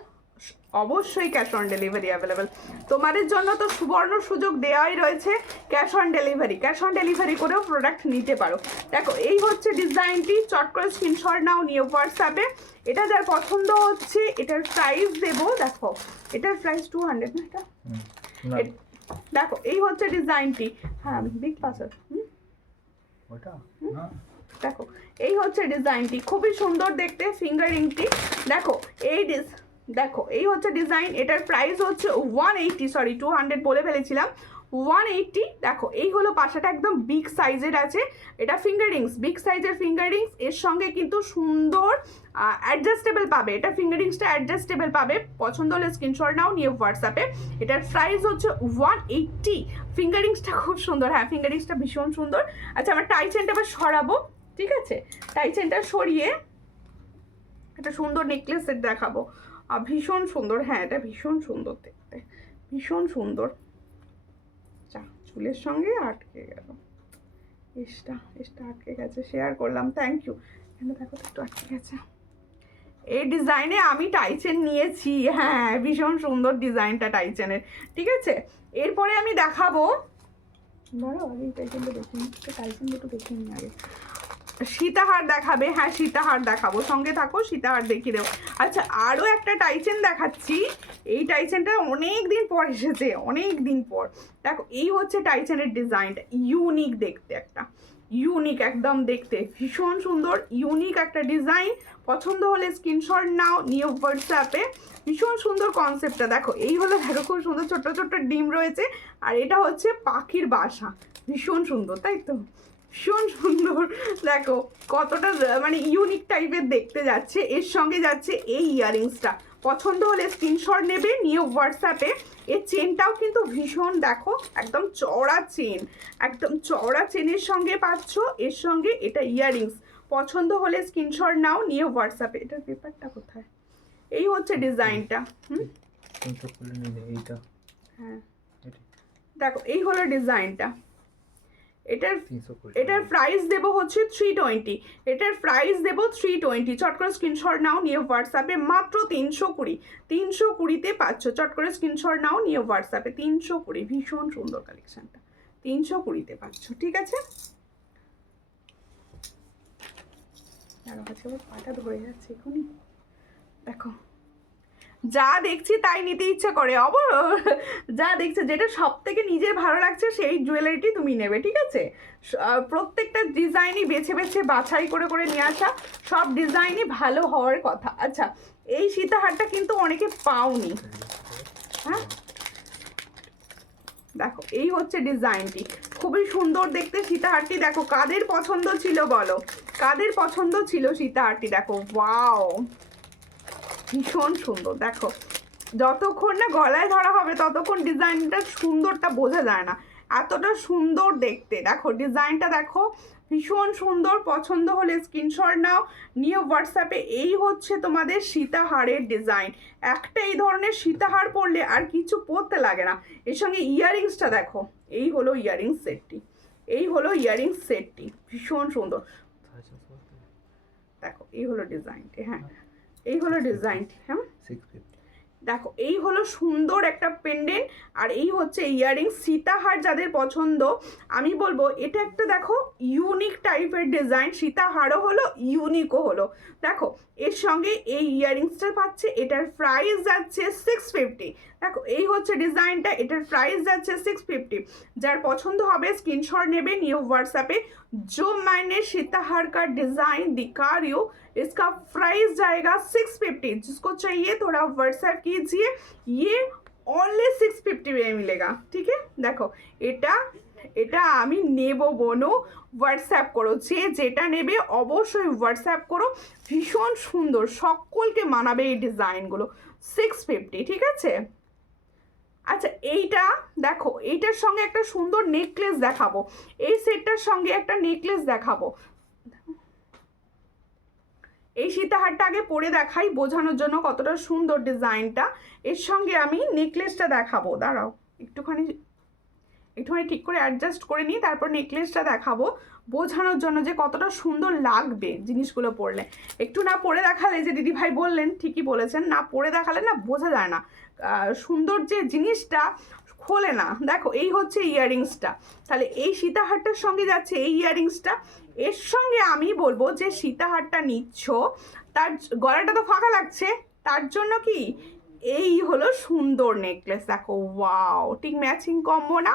অবশ্যই ক্যাশ অন ডেলিভারি অ্যাভেলেবেল। তোমাদের জন্য তো সুবর্ণ সুযোগ দেওয়াই রয়েছে, cash on delivery. Cash on delivery করেও প্রোডাক্ট নিতে পারো। দেখো এই হচ্ছে ডিজাইনটি, চট করে স্ক্রিনশট নাও, নিয়ে হোয়াটসঅ্যাপে। এটা যার পছন্দ হচ্ছে এটার প্রাইস দেবো। দেখো এটার প্রাইস 200 না? এটা দেখো এই হচ্ছে ডিজাইনটি, হ্যাঁ বিগ পাসার। দেখো এই হচ্ছে ডিজাইনটি, খুবই সুন্দর দেখতে ফিঙ্গার রিংটি। দেখো দেখো এই হচ্ছে ডিজাইন। এটার প্রাইস হচ্ছে 180, সরি 200 বলে ফেলেছিলাম, 180। দেখো এই হলো পাশাটা, একদম বিগ সাইজের আছে। এটা ফিঙ্গার রিংস, বিগ সাইজের ফিঙ্গার রিংস। এর সঙ্গে কিন্তু সুন্দর অ্যাডজাস্টেবল পাবে, এটা ফিঙ্গার রিংসটা অ্যাডজাস্টেবল পাবে। পছন্দ হলে স্ক্রিনশট নাও, নিয়ে হোয়াটসঅ্যাপে। এটার প্রাইস হচ্ছে 180। ফিঙ্গার রিংসটা খুব সুন্দর, হ্যাঁ ফিঙ্গার রিংসটা ভীষণ সুন্দর। আচ্ছা আমার টাই চেনটা আবার সরাবো, ঠিক আছে? টাই চেনটা সরিয়ে একটা সুন্দর নেকলেস সেট দেখাবো। ভীষণ সুন্দর, হ্যাঁ এটা ভীষণ সুন্দর দেখতে, ভীষণ সুন্দর। চুলের সঙ্গে আটকে গেল, এসটা আটকে গেছে, শেয়ার করলাম, থ্যাংক ইউ। কেন দেখো তো একটু আটকে গেছে। এই ডিজাইনে আমি টাইচেন নিয়েছি, হ্যাঁ ভীষণ সুন্দর ডিজাইনটা টাইচেনের, ঠিক আছে? এরপরে আমি দেখাবো, ধরো আগে টাইচেনটা দেখিনি, টাইচেন একটু দেখে নিই আগে। সীতাহার দেখাবে, হ্যাঁ সীতাহার দেখাবো, সঙ্গে থাকো, সীতাহার দেখিয়ে দেবো। আচ্ছা আরও একটা টাইচেন দেখাচ্ছি। এই টাইচেনটা অনেক দিন পর এসেছে, অনেক দিন পর। দেখো এই হচ্ছে টাইচেনের ডিজাইনটা, ইউনিক দেখতে, একটা ইউনিক একদম দেখতে, ভীষণ সুন্দর ইউনিক একটা ডিজাইন। পছন্দ হলে স্ক্রিনশট নাও, নিয়ে হোয়াটসঅ্যাপে। ভীষণ সুন্দর কনসেপ্টটা। দেখো এই হলো, দেখো খুব সুন্দর ছোট্ট ছোট্ট ডিম রয়েছে, আর এটা হচ্ছে পাখির বাসা। ভীষণ সুন্দর তাই তো, ভীষণ সুন্দর। দেখো কতটা মানে ইউনিক টাইপের দেখতে যাচ্ছে। এর সঙ্গে যাচ্ছে এই ইয়াররিংসটা। পছন্দ হলে স্ক্রিনশট নেবে, নিয়ে হোয়াটসঅ্যাপে। এর চেনটাও কিন্তু ভীষণ, দেখো একদম চওড়া চেন, একদম চওড়া চেনের সঙ্গে পাচ্ছ। এর সঙ্গে এটা ইয়াররিংস। পছন্দ হলে স্ক্রিনশট নাও, নিয়ে হোয়াটসঅ্যাপে। এটার পেপারটা কোথায়? এই হচ্ছে ডিজাইনটা। স্ক্রিনশট করে নিলে এইটা হ্যাঁ এটা দেখো এই হলো ডিজাইনটা। এটার 320 এটার প্রাইস দেবো হচ্ছে 320, এটার প্রাইস দেবো 320। চট করে স্ক্রিনশট নাও, নিয়ে হোয়াটসঅ্যাপে মাত্র 320, 320তে পাচ্ছ। চট করে স্ক্রিনশট নাও, নিয়ে হোয়াটসঅ্যাপে 320। ভীষণ সুন্দর কালেকশনটা, 320তে পাচ্ছ, ঠিক আছে। পাটা ধরে যাচ্ছে এখনই, দেখো যা দেখছি তাই নিতে ইচ্ছে করে। যা দেখছে যেটা সব থেকে নিজের ভালো লাগছে সেই জুয়েলারিটি তুমি নেবে, ঠিক আছে। প্রত্যেকটা ডিজাইনই বেছে বেছে বাছাই করে করে নিয়ে আসা, সব ডিজাইনই ভালো হওয়ার কথা। আচ্ছা, এই সীতাহারটা কিন্তু অনেকে পাওনি, হ্যাঁ দেখো এই হচ্ছে ডিজাইনটি, খুবই সুন্দর দেখতে সীতাহারটি। দেখো কাদের পছন্দ ছিল বলো, কাদের পছন্দ ছিল সীতাহারটি? দেখো ওয়াও, ভীষণ সুন্দর। দেখো যতক্ষণ না গলায় ধরা হবে ততক্ষণ ডিজাইনটার সুন্দরটা বোঝা যায় না, এতটা সুন্দর দেখতে। দেখো ডিজাইনটা দেখো, ভীষণ সুন্দর। পছন্দ হলে স্ক্রিনশট নাও, নিয়ে হোয়াটসঅ্যাপে। এই হচ্ছে তোমাদের সীতাহারের ডিজাইন। একটা এই ধরনের সীতাহার পরলে আর কিছু পরতে লাগে না। এর সঙ্গে ইয়াররিংসটা দেখো, এই হলো ইয়াররিংস সেটটি, এই হলো ইয়াররিংস সেটটি, ভীষণ সুন্দর। দেখো এই হলো ডিজাইনটি, হ্যাঁ এই হলো ডিজাইনটি, হ্যাঁ 650 দেখো এই হলো সুন্দর একটা পেন্ডেন্ট, আর এই হচ্ছে ইয়াররিং। সীতাহার যাদের পছন্দ, আমি বলবো এটা একটা দেখো ইউনিক টাইপের ডিজাইন। সীতাহারও হলো, ইউনিকও হলো। দেখো এর সঙ্গে এই ইয়াররিংসটা পাচ্ছে, এটার প্রাইস যাচ্ছে 650। দেখো এই হচ্ছে ডিজাইনটা, এটার প্রাইস যাচ্ছে 650। যার পছন্দ হবে স্ক্রিনশট নেবে, নিয়ে व्हाट्सएप जो मैंने सीताहार का डिजाइन दिखा रही हूँ इसका प्राइस जाएगा 650। जिसको चाहिए थोड़ा व्हाट्सएप कीजिए, ये ओनली 650 में मिलेगा, ठीक है। देखो এটা এটা আমি নেব বোনো, হোয়াটসঅ্যাপ করো, যে যেটা নেবে অবশ্যই হোয়াটসঅ্যাপ করো। ভীষণ সুন্দর, সকলকে মানাবে এই ডিজাইনগুলো। 650, ঠিক আছে। আচ্ছা এইটা দেখো, এইটার সঙ্গে একটা সুন্দর নেকলেস দেখাবো, এই সেটটার সঙ্গে একটা নেকলেস দেখাবো। এই সীতাহারটা আগে পরে দেখাই বোঝানোর জন্য কতটা সুন্দর ডিজাইনটা। এর সঙ্গে আমি নেকলেসটা দেখাবো, দাঁড়াও একটুখানি ঠিক করে অ্যাডজাস্ট করে নিই, তারপর নেকলেসটা দেখাবো বোঝানোর জন্য যে কতটা সুন্দর লাগবে জিনিসগুলো পরলে। একটু না পরে দেখালে, যে দিদিভাই বললেন ঠিকই বলেছেন, না পরে দেখালে না বোঝা যায় না সুন্দর যে জিনিসটা খোলে না। দেখো এই হচ্ছে ইয়াররিংসটা, তাহলে এই সীতাহারটার সঙ্গে যাচ্ছে এই ইয়াররিংসটা। এর সঙ্গে আমি বলবো যে সীতাহারটা নিচ্ছ, তার গলাটা তো ফাঁকা লাগছে, তার জন্য কি এই হলো সুন্দর নেকলেস। দেখো ওয়াও, ঠিক ম্যাচিং কম্বো না,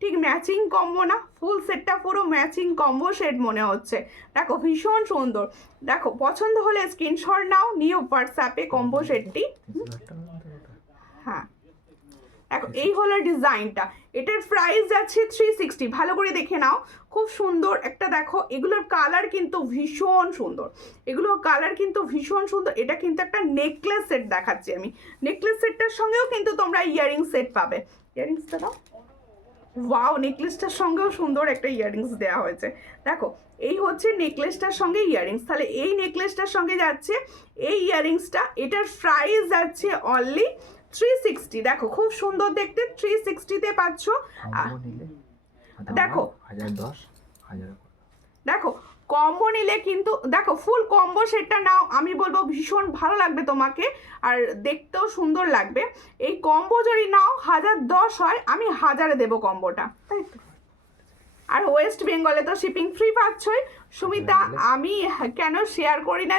ঠিক ম্যাচিং কম্বো না, ফুল সেটটা পুরো ম্যাচিং কম্বো সেট মনে হচ্ছে। দেখো ভীষণ সুন্দর। দেখো পছন্দ হলে স্ক্রিনশট নাও, নিয়ে হোয়াটসঅ্যাপে কম্বো সেটটি, হ্যাঁ দেখো এই হলো ডিজাইনটা। এটার প্রাইস যাচ্ছে 360। ভালো করে দেখে নাও, খুব সুন্দর একটা। দেখো এগুলোর কালার কিন্তু ভীষণ সুন্দর, এগুলোর কালার কিন্তু ভীষণ সুন্দর। এটা কিন্তু একটা নেকলেস সেট দেখাচ্ছি আমি, নেকলেস সেটটার সঙ্গেও কিন্তু তোমরা ইয়াররিং সেট পাবে। ইয়াররিংসটা দাও, ওয়াও নেকলেসটার সঙ্গেও সুন্দর একটা ইয়াররিংস দেওয়া হয়েছে। দেখো এই হচ্ছে নেকলেসটার সঙ্গে ইয়াররিংস, তাহলে এই নেকলেসটার সঙ্গে যাচ্ছে এই ইয়াররিংসটা। এটার প্রাইস যাচ্ছে অনলি 360। দেখো খুব সুন্দর দেখতে, 360তে পাচ্ছ। দেখো 1010 দেখো কম্বো নিলে কিন্তু, দেখো ফুল কম্বো সেটটা নাও, আমি বলবো ভীষণ ভালো লাগবে তোমাকে, আর দেখতেও সুন্দর লাগবে। এই কম্বো যদি নাও 1010 হয়, আমি 1000-এ দেবো কম্বোটা, তাই তো। আর ওয়েস্ট বেঙ্গলে তো শিপিং ফ্রি পাচ্ছই। সুমিতা আমি কেন শেয়ার করি না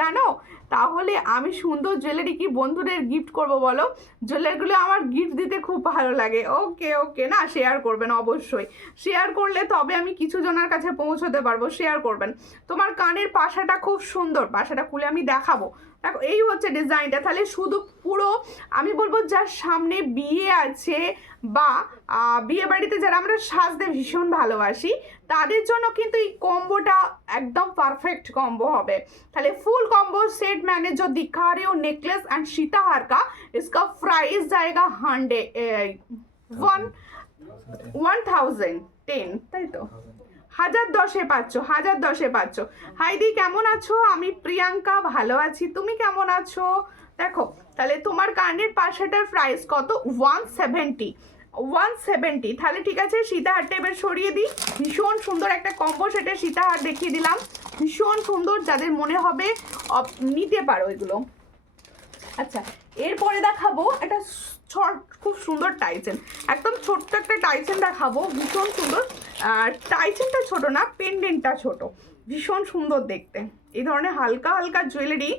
জানো? তাহলে আমি সুন্দর জুয়েলারি কি বন্ধুদের গিফট করব বলো? জুয়েলারিগুলো আমার গিফট দিতে খুব ভালো লাগে। ওকে ওকে, না শেয়ার করবেন অবশ্যই, শেয়ার করলে তবে আমি কিছু জনের কাছে পৌঁছতে পারবো। শেয়ার করবেন। তোমার কানের পাশাটা খুব সুন্দর, পাশাটা খুলে আমি দেখাবো। দেখো এই হচ্ছে ডিজাইনটা। তাহলে শুধু পুরো আমি বলবো যার সামনে বিয়ে আছে বা বিয়ে বাড়িতে যারা আমরা সাজতে ভীষণ ভালোবাসি, তাদের জন্য কিন্তু এই কম্বোটা একদম পারফেক্ট कॉम्बो হবে। তাহলে ফুল कॉम्बो सेट मैंने जो दिखा रही हूँ नेकलेस एंड सीताहार का, इसका प्राइस जाएगा 1010, তাই তো 1010-এ পাচ্ছ, 1010-এ পাচ্ছ। হাইদি কেমন আছো? আমি প্রিয়াঙ্কা ভালো আছি, তুমি কেমন আছো? দেখো তাহলে তোমার কানের পাশেটার প্রাইস কত? 170। 170। তাহলে ঠিক আছে, সীতাহারটা এবার সরিয়ে দিই। ভীষণ সুন্দর একটা কম্বো সেটের সীতাহার দেখিয়ে দিলাম, ভীষণ সুন্দর, যাদের মনে হবে নিতে পারো এগুলো। আচ্ছা, এরপরে দেখাবো একটা খুব সুন্দর টাইচেন, একদম ছোট্ট একটা টাইচেন দেখাবো, ভীষণ সুন্দর। টাইচেনটা ছোট না, পেন্ডেন্টটা ছোট, ভীষণ সুন্দর দেখতে। এই ধরনের হালকা হালকা জুয়েলারি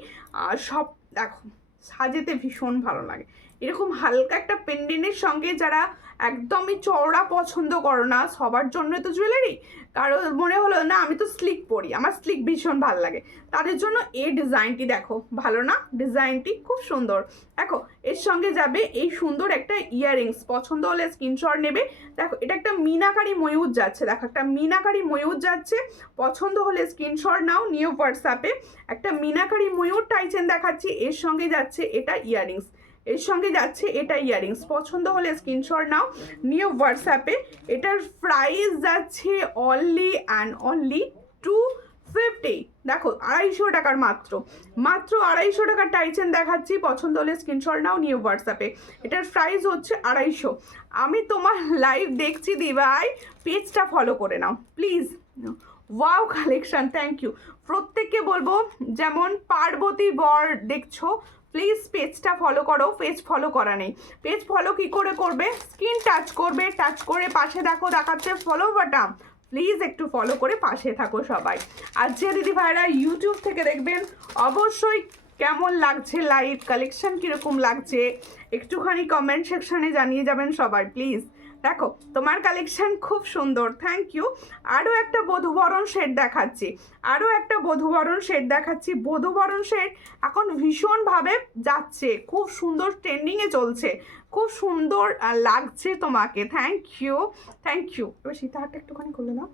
সব দেখো সাজেতে ভীষণ ভালো লাগে। এরকম হালকা একটা পেন্ডেন্টের সঙ্গে যারা একদমই চওড়া পছন্দ করো না, সবার জন্য তো জুয়েলারি, কারো মনে হলো না আমি তো স্লিক পরি, আমার স্লিক ভীষণ ভালো লাগে, তাদের জন্য এই ডিজাইনটি দেখো, ভালো না? ডিজাইনটি খুব সুন্দর। দেখো এর সঙ্গে যাবে এই সুন্দর একটা ইয়াররিংস, পছন্দ হলে স্ক্রিনশট নেবে। দেখো এটা একটা মিনাকারি ময়ূর যাচ্ছে, দেখো একটা মিনাকারি ময়ূর যাচ্ছে, পছন্দ হলে স্ক্রিনশট নাও, নিউ হোয়াটসঅ্যাপে। একটা মিনাকারি ময়ূর টাইচেন দেখাচ্ছি, এর সঙ্গে যাচ্ছে এটা ইয়াররিংস, এর সঙ্গে যাচ্ছে এটা ইয়াররিংস, পছন্দ হলে স্ক্রিনশট নাও, নিউ হোয়াটসঅ্যাপে। এটার প্রাইস যাচ্ছে অনলি অ্যান্ড অনলি 250। দেখো 250 টাকার, মাত্র 250 টাকার টাইচেন দেখাচ্ছি, পছন্দ হলে স্ক্রিনশট নাও, নিউ হোয়াটসঅ্যাপে। এটার প্রাইস হচ্ছে 250। আমি তোমার লাইভ দেখছি দিভাই, পেজটা ফলো করে নাও please. Wow collection, thank you. প্রত্যেককে বলবো যেমন পার্বতী বর দেখছো, প্লিজ পেজটা ফলো করো, পেজ ফলো করা নেই। পেজ ফলো কি করে করবে? স্ক্রিন টাচ করবে, টাচ করে পাশে দেখো দেখাচ্ছে ফলো বাটন, প্লিজ একটু ফলো করে পাশে থাকো সবাই। আর যে দিদি ভাইরা ইউটিউব থেকে দেখবেন, অবশ্যই কেমন লাগছে লাইভ, কালেকশন কীরকম লাগছে একটুখানি কমেন্ট সেকশানে জানিয়ে যাবেন সবাই প্লিজ। দেখো তোমার কালেকশন খুব সুন্দর, থ্যাংক ইউ। আরও একটা বধূবরণ সেট দেখাচ্ছি, আরও একটা বধূবরণ সেট দেখাচ্ছি। বধূবরণ সেট এখন ভীষণভাবে যাচ্ছে, খুব সুন্দর ট্রেন্ডিংয়ে চলছে, খুব সুন্দর লাগছে তোমাকে, থ্যাংক ইউ, থ্যাংক ইউ। এবার সীতাহারটা একটুখানি খুলে দাও,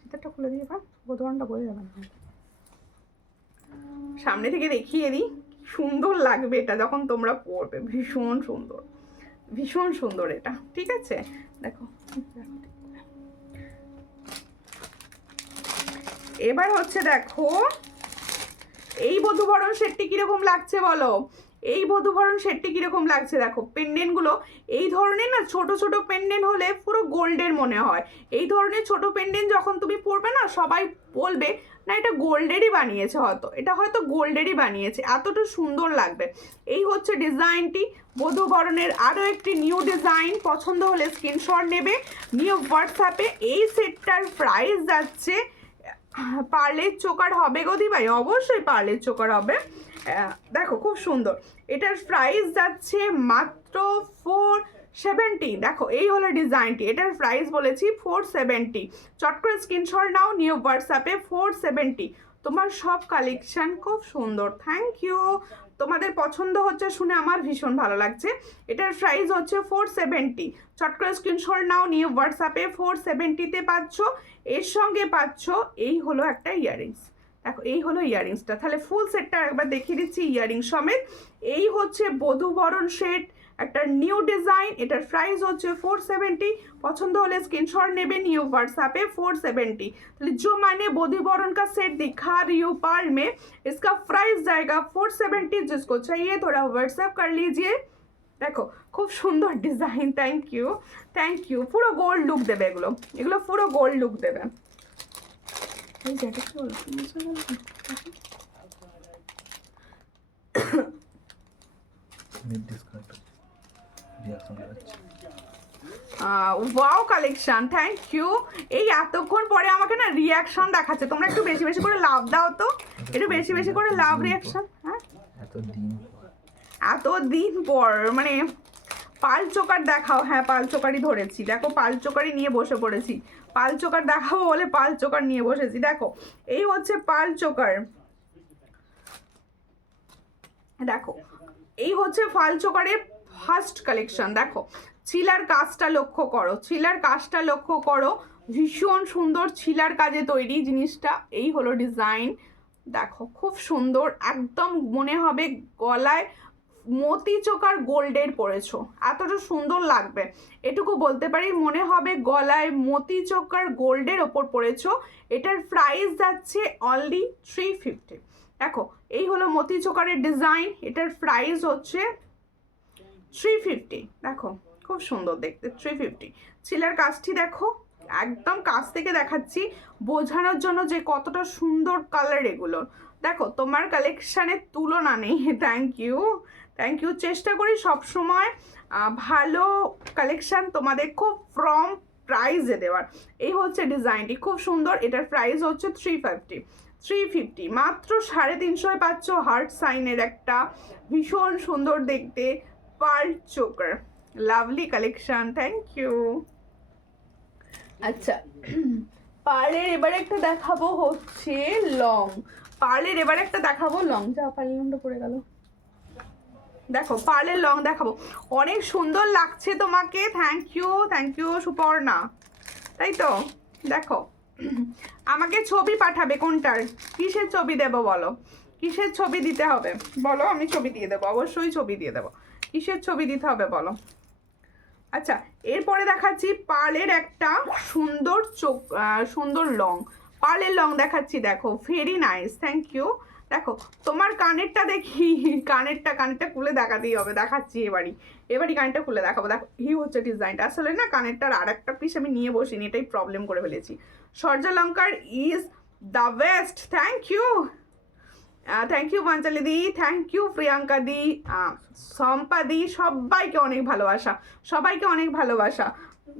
সীতাহারটা খুলে দিয়ে এবার বধূবরণটা বোঝা যাবে না, সামনে থেকে দেখিয়ে দিই, সুন্দর লাগবে এটা যখন তোমরা পরবে, ভীষণ সুন্দর, ভীষণ সুন্দর এটা, ঠিক আছে? দেখো এবার হচ্ছে দেখো এই বধূবরণ সেটটি কিরকম লাগছে বলো, এই বধূবরণ সেটটি কিরকম লাগছে? দেখো পেন্ডেন্টগুলো এই ধরনের না, ছোট ছোট পেন্ডেন্ট হলে পুরো গোল্ডের মনে হয়, এই ধরনের ছোট পেন্ডেন্ট যখন তুমি পরবে না, সবাই বলবে না এটা গোল্ডেরই বানিয়েছে, হয়তো এটা হয়তো গোল্ডেরই বানিয়েছে, এতটা সুন্দর লাগবে। এই হচ্ছে ডিজাইনটি বধূবরণের আরও একটি নিউ ডিজাইন, পছন্দ হলে স্ক্রিনশট নেবে, নিউ হোয়াটসঅ্যাপে। এই সেটটার প্রাইস যাচ্ছে, পার্লের চোকার হবে গো দি ভাই, অবশ্যই পার্লের চোকার হবে। দেখো খুব সুন্দর, এটার প্রাইস যাচ্ছে মাত্র 470। দেখো এই হলো ডিজাইনটি, এটার প্রাইস বলেছি 470। চট করে স্ক্রিনশট নাও, নিউ হোয়াটসঅ্যাপে 470। তোমার সব কালেকশন খুব সুন্দর, থ্যাংক ইউ। তোমাদের পছন্দ হচ্ছে শুনে আমার ভীষণ ভালো লাগছে। এটার প্রাইস হচ্ছে 470। চট করে স্ক্রিনশট নাও, নিউ হোয়াটসঅ্যাপে 470-তে পাচ্ছ। এর সঙ্গে পাচ্ছ এই হলো একটা ইয়াররিংস, দেখো এই হলো ইয়াররিংসটা। তাহলে ফুল সেটটা একবার দেখিয়ে দিচ্ছি ইয়াররিং সমেত। এই হচ্ছে বধূবরণ সেট, একটা নিউ ডিজাইন, এটার প্রাইস হচ্ছে 470। পছন্দ হলে স্ক্রিনশট নেবে, নিউ व्हाट्सएप 470। तो जो मैंने बधूवरण का सेट दिखा रही हूँ पार्ल में, इसका प्राइस जाएगा 470। जिसको चाहिए थोड़ा व्हाट्सएप कर लीजिए। দেখো খুব সুন্দর design, thank you, thank you. পুরো গোল্ড লুক দেবে এগুলো, এগুলো পুরো গোল্ড লুক দেবে। এই জ্যাকেট কি হলো? Wow collection, thank you. এই এতক্ষণ পরে আমাকে না রিয়াকশন দেখাচ্ছে, তোমরা একটু বেশি বেশি করে লাভ দাও তো, একটু বেশি বেশি করে লাভ রিয়াকশন। হ্যাঁ এত দিন পর মানে পাল চোকার দেখাও। হ্যাঁ পাল চোকারই ধরেছি, দেখো পাল চোকারই নিয়ে বসে পড়েছি, পাল চোকার দেখাবো বলে পাল চোকার নিয়ে বসেছি। দেখো এই হচ্ছে পাল চোকার, দেখো এই হচ্ছে পাল চোকারের ফার্স্ট কালেকশন। দেখো ছিলার কাজটা লক্ষ্য করো, ছিলার কাজটা লক্ষ্য করো, ভীষণ সুন্দর ছিলার কাজে তৈরি জিনিসটা। এই হলো ডিজাইন, দেখো খুব সুন্দর, একদম মনে হবে গলায় মতি চোকার গোল্ডের পরেছো, এতটা সুন্দর লাগবে এটুকু বলতে পারি। মনে হবে গলায় মতি চোকার গোল্ডের ওপর পরেছো। এটার প্রাইস যাচ্ছে অনলি 350। দেখো এই হলো মতি চোকারের ডিজাইন, এটার প্রাইস হচ্ছে 350। দেখো খুব সুন্দর দেখতে, 350। চিলার কাজটি দেখো, একদম কাছ থেকে দেখাচ্ছি বোঝানোর জন্য যে কতটা সুন্দর কালার এগুলোর। দেখো তোমার কালেকশানের তুলনা নেই। Thank you. চেষ্টা করি সবসময় ভালো কালেকশান তোমাদের খুব ফ্রম প্রাইসে দেওয়ার। এই হচ্ছে ডিজাইনটি, খুব সুন্দর। এটার প্রাইস হচ্ছে 350 মাত্র 350 পাচ্ছ হার্ট সাইনের একটা ভীষণ সুন্দর দেখতে pearl choker. Lovely collection, thank you. আচ্ছা পার্লের এবারে একটা দেখাবো হচ্ছে লং। যা পার্লের পড়ে গেল। দেখো পার্লের লং দেখাবো, অনেক সুন্দর লাগছে তোমাকে। থ্যাংক ইউ সুপর্ণা, তাই তো। দেখো আমাকে ছবি পাঠাবে, কোনটার কিসের ছবি দেবো বলো, কিসের ছবি দিতে হবে বলো, আমি ছবি দিয়ে দেবো, অবশ্যই ছবি দিয়ে দেবো। কিসের ছবি দিতে হবে বলো। আচ্ছা এরপরে দেখাচ্ছি পার্লের একটা সুন্দর লং, পার্লের লং দেখাচ্ছি। দেখো ভেরি নাইস, থ্যাংক ইউ। দেখো তোমার কানেরটা দেখি, কানেরটা খুলে দেখাতেই হবে, দেখাচ্ছি এবারই কানেরটা খুলে দেখাবো। দেখো এই হচ্ছে ডিজাইনটা। আসলে না কানেরটার আর একটা পিস আমি নিয়ে বসিনি, এটাই প্রবলেম করে ফেলেছি। Suryalankar is the best, thank you Panchali di, thank you Priyanka di, Sampa di, সবাইকে অনেক ভালোবাসা।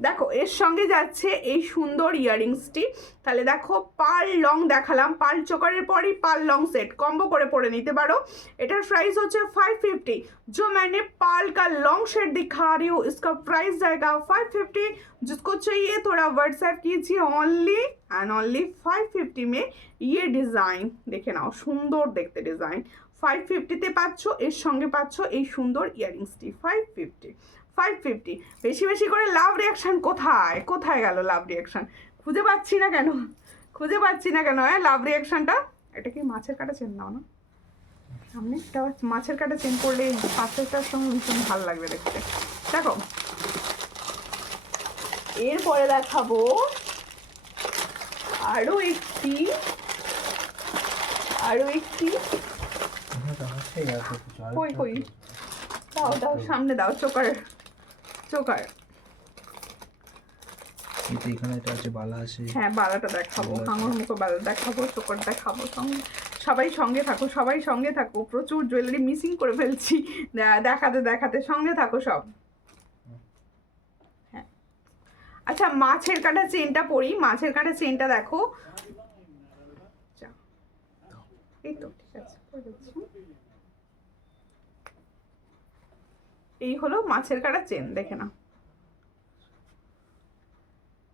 দেখো এর সঙ্গে যাচ্ছে এই সুন্দর ইয়াররিংসটি। তাহলে দেখো পার্ল লং দেখালাম, পার্ল চোকারের পরই পার্ল লং সেট কম্বো করে পরে নিতে পারো। এটার প্রাইস हচ্ছে 550। जो मैंने पार्ल का लॉन्ग शेड दिखा रही हूँ इसका प्राइस जाएगा 550। जिसको चाहिए थोड़ा व्हाट्सएप कीजिए, ओनली 550 में ये ডিজাইন দেখে নাও, সুন্দর দেখতে ডিজাইন। 550-তে পাচ্ছ, এর সঙ্গে পাচ্ছ এই সুন্দর ইয়াররিংসটি। 550 বেশি করে লাভ রিয়াকশন কোথায় গেল লাভ রিয়াকশন? খুঁজে পাচ্ছি না কেন লাভ রিয়াকশনটা। এটা কি মাছের কাটা চেন নাও না সামনে, এটা মাছের কাটা চেন করলে পাশেরটার সঙ্গে ভীষণ ভালো লাগবে দেখতে। দেখো এরপরে দেখাবো আরো একটি কই দাও সামনে দাও। চোকার এখানে এটা আছে, বালা আছে। হ্যাঁ বালাটা দেখাবো, আঙুর মুখো বালা দেখাবো, চোকার দেখাবো। সবাই সঙ্গে থাকো। প্রচুর জুয়েলারি মিসিং করে ফেলছি, দেখাতে সঙ্গে থাকো সব। হ্যাঁ আচ্ছা মাছের কাটা চেনটা পরি, মাছের কাটা চেনটা দেখো। এই তো ঠিক আছে, এই হলো মাছের কাটা চেন, দেখে নাও।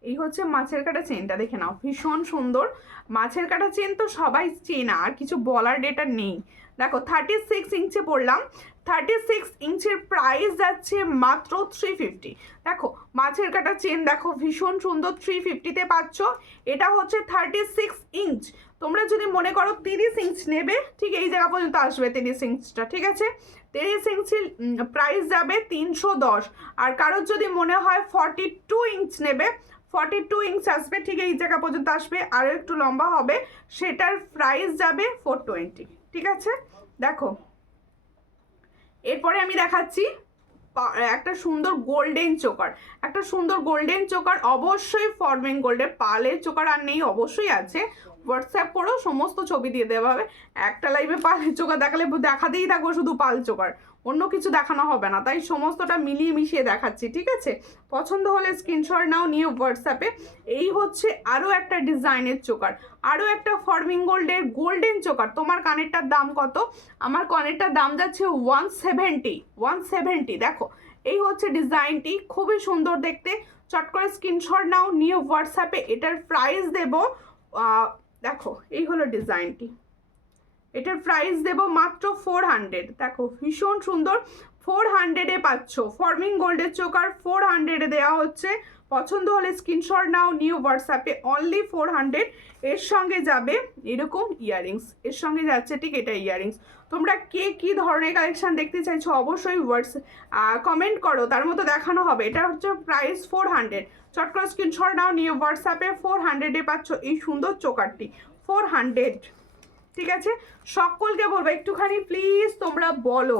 এই হচ্ছে মাছের কাটা চেনটা, দেখে নাও ভীষণ সুন্দর। মাছের কাটা চেন তো সবাই চেনা, আর কিছু বলার ডেটা নেই। দেখো 36 ইঞ্চে পড়লাম, 36 ইঞ্চের প্রাইস যাচ্ছে মাত্র 350। দেখো মাছের কাটা চেন দেখো ভীষণ সুন্দর, 350-তে পাচ্ছ। এটা হচ্ছে 36 ইঞ্চ। তোমরা যদি মনে করো 30 ইঞ্চ নেবে, ঠিক এই জায়গা পর্যন্ত আসবে 30 ইঞ্চটা, ঠিক আছে। 30 ইঞ্চির প্রাইস যাবে 310। আর কারোর যদি মনে হয় 42 ইঞ্চ নেবে, 42 ইঞ্চ আসবে, ঠিক এই জায়গা পর্যন্ত আসবে। আর একটু লম্বা হবে, সেটার প্রাইস যাবে 420, ঠিক আছে। দেখো এরপরে আমি দেখাচ্ছি একটা সুন্দর গোল্ডেন চোকার, অবশ্যই ফরমেন গোল্ডের। পার্লের চোকার আর নেই, অবশ্যই আছে। হোয়াটসঅ্যাপ করেও সমস্ত ছবি দিয়ে দেওয়া হবে। একটা লাইভে পার্লের চোকার দেখাতেই থাকবো শুধু পার্ল চোকার, অন্য কিছু দেখানো হবে না, তাই সমস্তটা মিলিয়ে মিশিয়ে দেখাচ্ছি, ঠিক আছে। পছন্দ হলে স্ক্রিনশট নাও, নিয়ে হোয়াটসঅ্যাপে। এই হচ্ছে আরও একটা ডিজাইনের চোকার, আরও একটা ফরমিং গোল্ডেন চোকার। তোমার কানেরটার দাম কত? আমার কানেরটার দাম যাচ্ছে 170। দেখো এই হচ্ছে ডিজাইনটি, খুবই সুন্দর দেখতে। চট করে স্ক্রিনশট নাও, নিয়ে হোয়াটসঅ্যাপে। এটার প্রাইস দেব, দেখো এই হলো ডিজাইনটি, এটার প্রাইস দেব মাত্র 400। দেখো ভীষণ সুন্দর, 400-এ পাচ্ছ। ফর্মিং গোল্ডের চোকার 400-এ দেওয়া হচ্ছে। পছন্দ হলে স্ক্রিনশট নাও, নিউ হোয়াটসঅ্যাপে অনলি 400। এর সঙ্গে যাবে এরকম ইয়াররিংস, এর সঙ্গে যাচ্ছে ঠিক এটা ইয়াররিংস। তোমরা কে কী ধরনের কালেকশন দেখতে চাইছো অবশ্যই কমেন্ট করো, তার মতো দেখানো হবে। এটা হচ্ছে প্রাইস 400। চট করে স্ক্রিনশট নাও, নিউ হোয়াটসঅ্যাপে 400-এ পাচ্ছ এই সুন্দর চোকারটি, 400। ঠিক আছে, সকলকে বলবো একটুখানি প্লিজ তোমরা বলো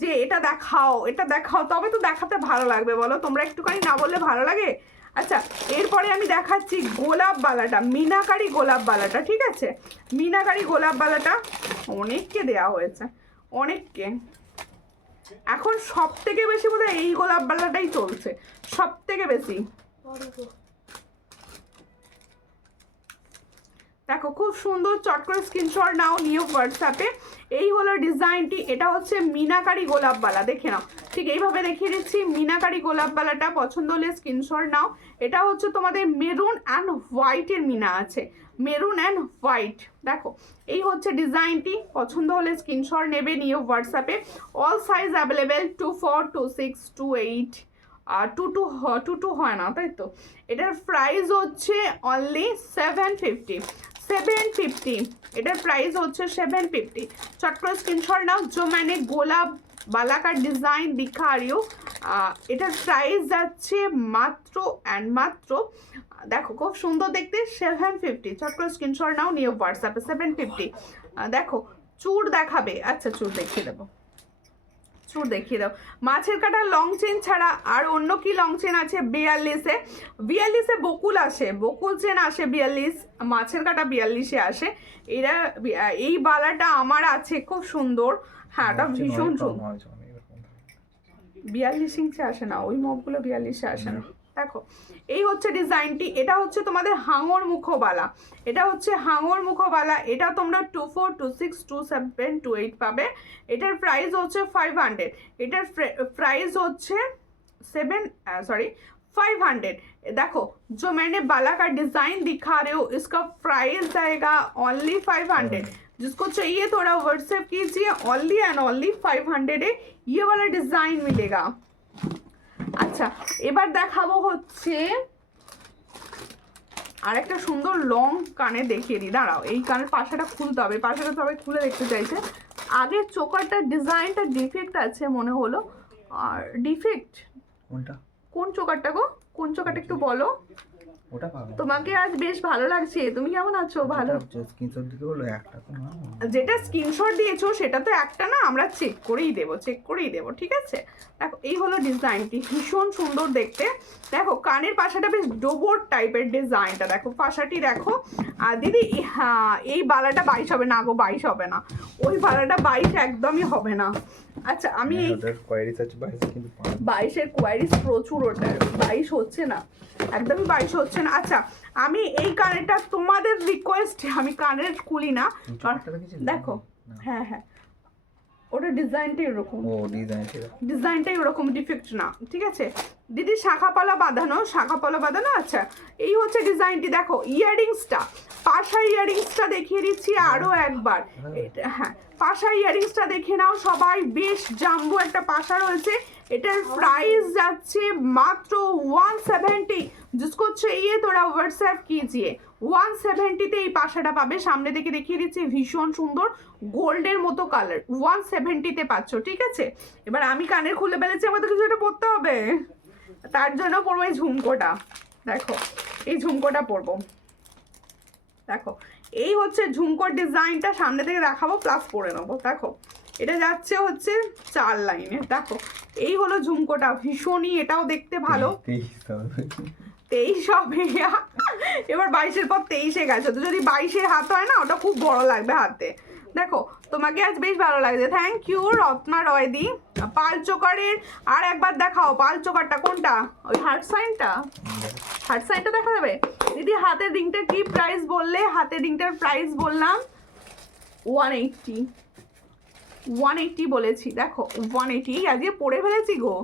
যে এটা দেখাও, এটা দেখাও, তবে তো দেখাতে ভালো লাগবে, বলো তোমরা একটুখানি না বললে ভালো লাগে। আচ্ছা, এরপরে আমি দেখাচ্ছি গোলাপ বালাটা, মিনাকারি গোলাপ বালাটা। ঠিক আছে, মিনাকারি গোলাপ বালাটা অনেককে দেওয়া হয়েছে, অনেককে। এখন সব থেকে বেশি বোধহয় এই গোলাপ বালাটাই চলছে সব থেকে বেশি। দেখো খুব সুন্দর, চট করে স্ক্রিনশট নাও, নিউ হোয়াটসঅ্যাপে। এই হলো ডিজাইনটি, এটা হচ্ছে মিনাকারি গোলাপ বালা, দেখে নাও। ঠিক এইভাবে দেখিয়ে দিচ্ছি মিনাকারি গোলাপ বালাটা, পছন্দ হলে স্ক্রিনশট নাও। এটা হচ্ছে তোমাদের মেরুন অ্যান্ড হোয়াইটের মিনা আছে, মেরুন অ্যান্ড হোয়াইট। দেখো এই হচ্ছে ডিজাইনটি, পছন্দ হলে স্ক্রিনশট নেবে, নিউ হোয়াটসঅ্যাপে। অল সাইজ অ্যাভেলেবেল, 24, 26, 28 আর 22 হয় না, তাই তো। এটার প্রাইস হচ্ছে অনলি 750। এটার প্রাইস হচ্ছে 750। চট করে স্ক্রিনশট নাও। जो मैंने গোলাপ বালা का ডিজাইন दिखा रही हूँ, এটার প্রাইস যাচ্ছে মাত্র অ্যান্ড মাত্র, দেখো খুব সুন্দর দেখতে, 750। চট করে স্ক্রিনশট নাও, নিউ হোয়াটসঅ্যাপে 750। দেখো চুর দেখাবে, আচ্ছা চুর দেখিয়ে দেবো, চুর দেখিয়ে দাও। মাছের কাটা লং চেন ছাড়া আর অন্য কি লং চেন আছে 42-এ? 42-এ বকুল আসে, বকুল চেন আসে 42, মাছের কাটা 42-এ আসে। এরা এই বালাটা আমার আছে, খুব সুন্দর। হ্যাঁ এটা ভীষণ সুন্দর। 42 ইঞ্চি আসে না, ওই মগগুলো 42-এ আসে না। দেখো এই হচ্ছে ডিজাইনটি, এটা হচ্ছে তোমাদের হাঙর মুখোবালা, এটা হচ্ছে হাঙর মুখোবালা। এটা তোমরা 24, 26, 27, 28 পাবে। এটার প্রাইস হচ্ছে 500। এটার প্রাইস হচ্ছে 500। देखो जो मैंने बाला का डिजाइन दिखा रहे हो इसका प्राइस जाएगा ओनली 500। जिसको चाहिए थोड़ा व्हाट्सएप कीजिए, ओनली एंड ओनली 500 ये वाला डिजाइन मिलेगा। আচ্ছা এবার দেখাবো হচ্ছে আর একটা সুন্দর লং কানে দেখিয়ে দিই, দাঁড়াও এই কানের পাশাটা খুলতে হবে, পাশাটা সবাই খুলে দেখতে চাইছে। আগের চোকারটার ডিজাইনটা ডিফেক্ট আছে মনে হলো, আর ডিফেক্ট কোনটা, কোন চোকারটা গো, কোন চোকারটা একটু বলো। ওটা পাবো। তোমাকে আজ বেশ ভালো লাগছে, তুমি কেমন আছো? ভালো। স্ক্রিনশট দিতে বলো, একটা তো না, যেটা স্ক্রিনশট দিয়েছো সেটা তো একটা না, আমরা চেক করেই দেবো, ঠিক আছে। দেখো এই হলো ডিজাইনটি, ভীষণ সুন্দর দেখতে। দেখো কানের পাশাটা বেশ ডোবর টাইপের ডিজাইনটা, দেখো পাশাটি দেখো। আর দিদি হ্যাঁ এই বালাটা 22 হবে না গো, 22 হবে না, ওই বালাটা 22 একদমই হবে না। আচ্ছা আমি এই 22-এর কোয়ারিস প্রচুর, ওটার 22 হচ্ছে না, একদমই 22 হচ্ছে না। আচ্ছা আমি এই কানেরটা তোমাদের রিকোয়েস্টে আমি কানের খুলি না, দেখো হ্যাঁ হ্যাঁ ওটা ডিজাইনটাই ওরকম, ডিজাইনটাই ওরকম, ডিফেক্ট না, ঠিক আছে দিদি। শাখাপালা বাঁধানো, আচ্ছা এই হচ্ছে ডিজাইনটি। দেখো ইয়াররিংসটা, পাশা ইয়াররিংসটা দেখিয়ে দিচ্ছি আরও একবার। হ্যাঁ পাশা ইয়াররিংসটা দেখে নাও সবাই, বেশ জাম্বো একটা পাশা রয়েছে। এটার প্রাইস যাচ্ছে মাত্র 170। जिसको चाहिए थोड़ा व्हाट्सएप कीजिए, 170-তে এই পাশাটা পাবে। সামনে থেকে দেখিয়ে দিচ্ছি, ভীষণ সুন্দর গোল্ডের মতো কালার, 170-তে পাচ্ছ, ঠিক আছে। এবার আমি কানের খুলে ফেলেছি, আমাদের কিছু একটা পরতে হবে, তার জন্য পরবো এই ঝুমকোটা। দেখো এই ঝুমকোটা পরবো, দেখো এই হচ্ছে ঝুমকোর ডিজাইনটা, সামনে থেকে দেখাবো প্লাস পরে নেবো। দেখো এটা যাচ্ছে হচ্ছে 4 লাইনে, দেখো এই হলো ঝুমকোটা, ভীষণই এটাও দেখতে ভালো। 23 হবে, এবার 22-এর পর 23-এ গেছে, তো যদি 22-এর হাত হয় না ওটা খুব বড় লাগবে হাতে। দেখো তোমাকে আজ বেশ ভালো লাগছে, থ্যাংক ইউ রত্না রয়দি। পাল চোকারের আর একবার দেখাও, পাল চোকারটা কোনটা, ওই হার্ট সাইনটা দেখা যাবে দিদি। হাতের রিংটার কি প্রাইস বললে? হাতের রিংটার প্রাইস বললাম 180 বলেছি। দেখো 180 আজকে পরে ফেলেছি গো,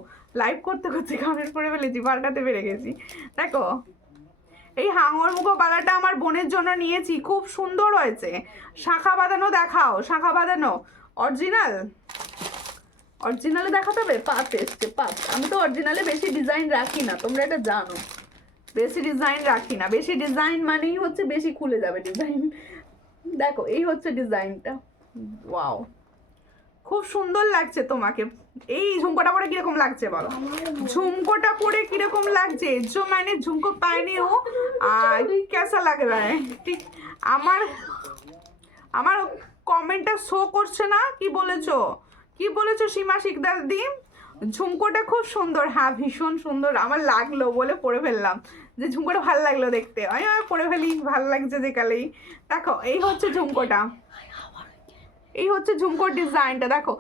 লাইভ করতে কানের পরে ফেলেছি, পাল্টাতে পেরে গেছি। দেখো এই হাঙর মুখো বালাটা আমার বোনের জন্য নিয়েছি, খুব সুন্দর হয়েছে। শাখা বাঁধানো দেখাও, শাখা বাঁধানো অরিজিনাল, অরিজিনালে দেখাতে হবে। পাত এসছে, পাত। আমি তো অরিজিনালে বেশি ডিজাইন রাখি না, তোমরা এটা জানো, বেশি ডিজাইন রাখি না। বেশি ডিজাইন মানেই হচ্ছে বেশি খুলে যাবে ডিজাইন। দেখো এই হচ্ছে ডিজাইনটা, ওয়াও খুব সুন্দর লাগছে তোমাকে। এই ঝুমকোটা পরে কিরকম লাগছে বলো? झुमकोटा परे किरकम लागছে? जो मैंने झुमको पहनी हूँ कैसा लग रहा है? ठीक আমার আমার কমেন্টটা শো করছে না, কি বলেছো, কি বলেছো সীমা শিকদার দি? ঝুমকোটা খুব সুন্দর, হ্যাঁ ভীষণ সুন্দর। আমার লাগলো বলে পরে ফেললাম, যে ঝুমকোটা ভালো লাগলো দেখতে, আমি পরে ফেলি, ভালো লাগছে দেখালেই। দেখো এই হচ্ছে ঝুমকোটা, এই হচ্ছে ঝুমকোর ডিজাইনটা। দেখো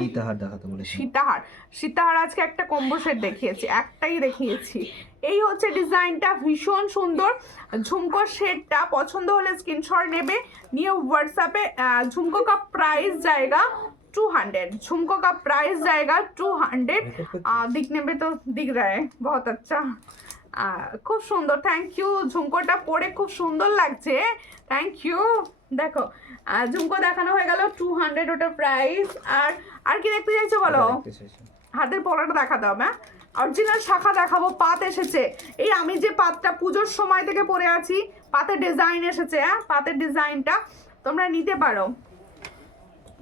সীতাহার দেখাতে বলেছি, সীতাহার, সীতাহার আজকে একটা কম্বো সেট দেখিয়েছি, একটাই দেখিয়েছি। এই হচ্ছে ডিজাইনটা, ভীষণ সুন্দর। ঝুমকোর সেটটা পছন্দ হলে স্ক্রিনশট নেবে, নিয়ে व्हाट्सएप झुमको का प्राइस जाएगा 200, झुमको का प्राइस जाएगा 200। दिखने में तो दिख रहा है बहुत अच्छा, খুব সুন্দর। থ্যাংক ইউ, ঝুমকোটা পরে খুব সুন্দর লাগছে, থ্যাংক ইউ। দেখো ঝুমকো দেখানো হয়ে গেল 200 ওটার প্রাইস। আর কি দেখতে চাইছো বলো? হাতের পলাটা দেখাতে হবে, অরিজিনাল শাখা দেখাবো। পাত এসেছে, এই আমি যে পাতটা পুজোর সময় থেকে পরে আছি, পাতের ডিজাইন এসেছে, হ্যাঁ পাতের ডিজাইনটা তোমরা নিতে পারো।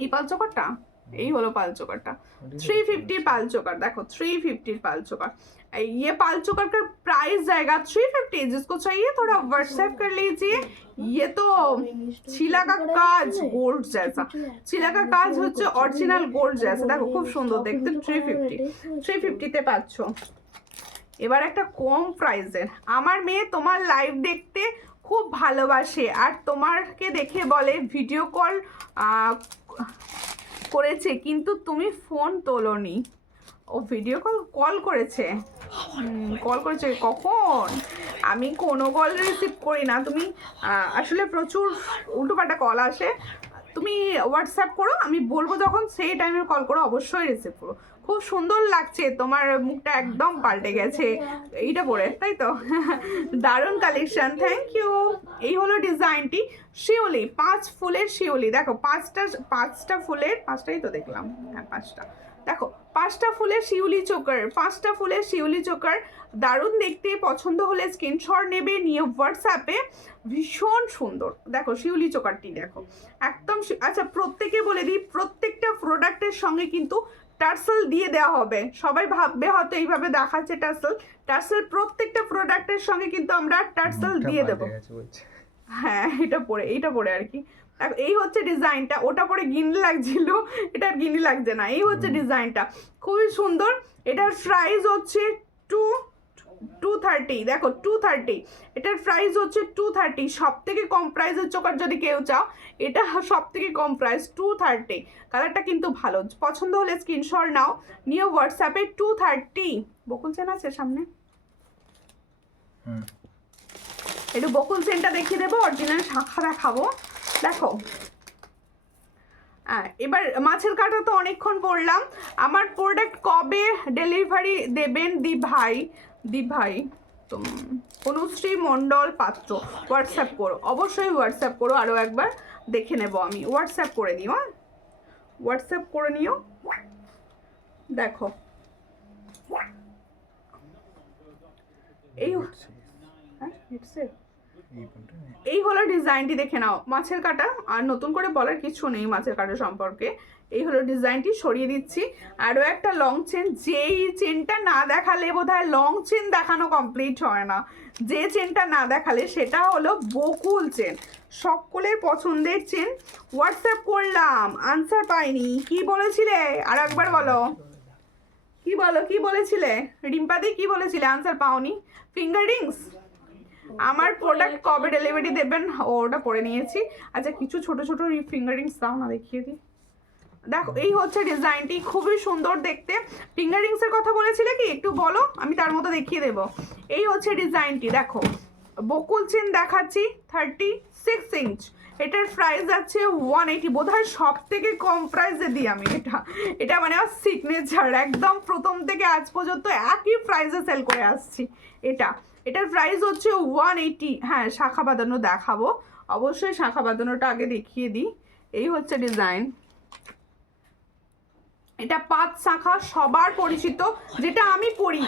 এই পালচোকারটা, এই হলো পালচোকারটা 350 पालचोकर। देखो 350 पालचोकर। ये पालचोकर का प्राइस जाएगा 350। जिसको चाहिए थोड़ा व्हाट्सएप कर लीजिए। ये तो छिला का काज गोल्ड जैसा, छिला का काज হচ্ছে অরিজিনাল গোল্ড जैसा। দেখো খুব সুন্দর দেখতে, 350 তে পাচ্ছ। এবার একটা কম প্রাইসের, আমার মেয়ে তোমার লাইভ দেখতে খুব ভালোবাসে আর তোমাকে দেখে বলে ভিডিও কল করেছে কিন্তু তুমি ফোন তোলোনি। ও ভিডিও কল করেছে, কল করেছে কখন? আমি কোনো কল রিসিভ করি না। তুমি আসলে প্রচুর উল্টোপাল্টা কল আসে, তুমি হোয়াটসঅ্যাপ করো, আমি বলবো যখন সেই টাইমে কল করো, অবশ্যই রিসিভ করো। খুব সুন্দর লাগছে, তোমার মুখটা একদম পাল্টে গেছে এইটা পরে, তাই তো? দারুণ কালেকশন, থ্যাংক ইউ। এই হলো ডিজাইনটি, শিউলি 5 ফুলের শিউলি। দেখো পাঁচটা ফুলের, পাঁচটাই তো দেখলাম, হ্যাঁ পাঁচটা। দেখো 5টা ফুলের শিউলি চোকার, 5টা ফুলের শিউলি চোকার, দারুণ দেখতে। পছন্দ হলে স্ক্রিনশট নেবে, নিয়ে হোয়াটসঅ্যাপে। ভীষণ সুন্দর, দেখো শিউলি চোকারটি দেখো একদম। আচ্ছা প্রত্যেকে বলে দিই, প্রত্যেকটা প্রোডাক্টের সঙ্গে কিন্তু টার্সেল দিয়ে দেওয়া হবে। সবাই ভাববে হয়তো এইভাবে দেখাচ্ছে টার্সেল, টার্সেল প্রত্যেকটা প্রোডাক্টের সঙ্গে কিন্তু আমরা টার্সেল দিয়ে দেবো। হ্যাঁ এইটা পরে আর কি। এই হচ্ছে ডিজাইনটা, ওটা পরে গিনি লাগছিল, এটা আর গিনি লাগছে না। এই হচ্ছে ডিজাইনটা, খুবই সুন্দর। এটার প্রাইস হচ্ছে 230। দেখো 230, এটার প্রাইস হচ্ছে 230। সব থেকে কম প্রাইসের চোকার যদি কেউ চাও, এটা সব থেকে কম প্রাইস 230। কালারটা কিন্তু ভালো, পছন্দ হলে স্ক্রিনশট নাও, নিয়ে হোয়াটসঅ্যাপে 230। বকুল চেন আছে সামনে, একটু বকুল চেনটা দেখিয়ে দেবো, অরিজিনাল শাখা দেখাবো। দেখো এবার মাছের কাঁটা তো অনেকক্ষণ পড়লাম। আমার প্রোডাক্ট কবে ডেলিভারি দেবেন দি ভাই অনুশ্রী মণ্ডল পাত্র? হোয়াটসঅ্যাপ করো, অবশ্যই হোয়াটসঅ্যাপ করো। আরও একবার দেখে নেব আমি, হোয়াটসঅ্যাপ করে নিও, হ্যাঁ হোয়াটসঅ্যাপ করে নিও। দেখো এই হলো ডিজাইনটি, দেখে নাও। মাছের কাঁটা, আর নতুন করে বলার কিছু নেই মাছের কাঁটা সম্পর্কে। এই হলো ডিজাইনটি, সরিয়ে দিচ্ছি। আরও একটা লং চেন, যেই চেনটা না দেখালে বোধহয় লং চেন দেখানো কমপ্লিট হয় না। যে চেনটা না দেখালে সেটা হলো বকুল চেন, সকলের পছন্দের চেন। হোয়াটসঅ্যাপ করলাম, আনসার পাইনি। কি বলেছিলে আর একবার বলো, কি বলেছিলে রিম্পাদি, কি বলেছিলে? আনসার পাওনি। ফিঙ্গার রিংস, আমার প্রোডাক্ট কবে ডেলিভারি দেবেন? ওটা পরে নিয়েছি। আচ্ছা কিছু ছোট ছোট ফিঙ্গার রিংস দাও না, দেখিয়ে দিই। দেখো এই হচ্ছে ডিজাইনটি, খুবই সুন্দর দেখতে। ফিঙ্গার রিংসের কথা বলেছিলে কি, একটু বলো, আমি তার মতো দেখিয়ে দেবো। এই হচ্ছে ডিজাইনটি, দেখো বকুল চেন দেখাচ্ছি 36 ইঞ্চ। এটার প্রাইস আছে 180, বোধহয় সব থেকে কম প্রাইসে দিই আমি এটা মানে আমার সিগনেচার, একদম প্রথম থেকে আজ পর্যন্ত একই প্রাইসে সেল করে আসছি। এটার প্রাইস হচ্ছে 180। হ্যাঁ, শাখা বাঁধানো দেখাবো, অবশ্যই শাখা বাঁধানোটা আগে দেখিয়ে দিই। এই হচ্ছে ডিজাইন, এটা 5 শাখা, সবার পরিচিত, যেটা আমি পরি,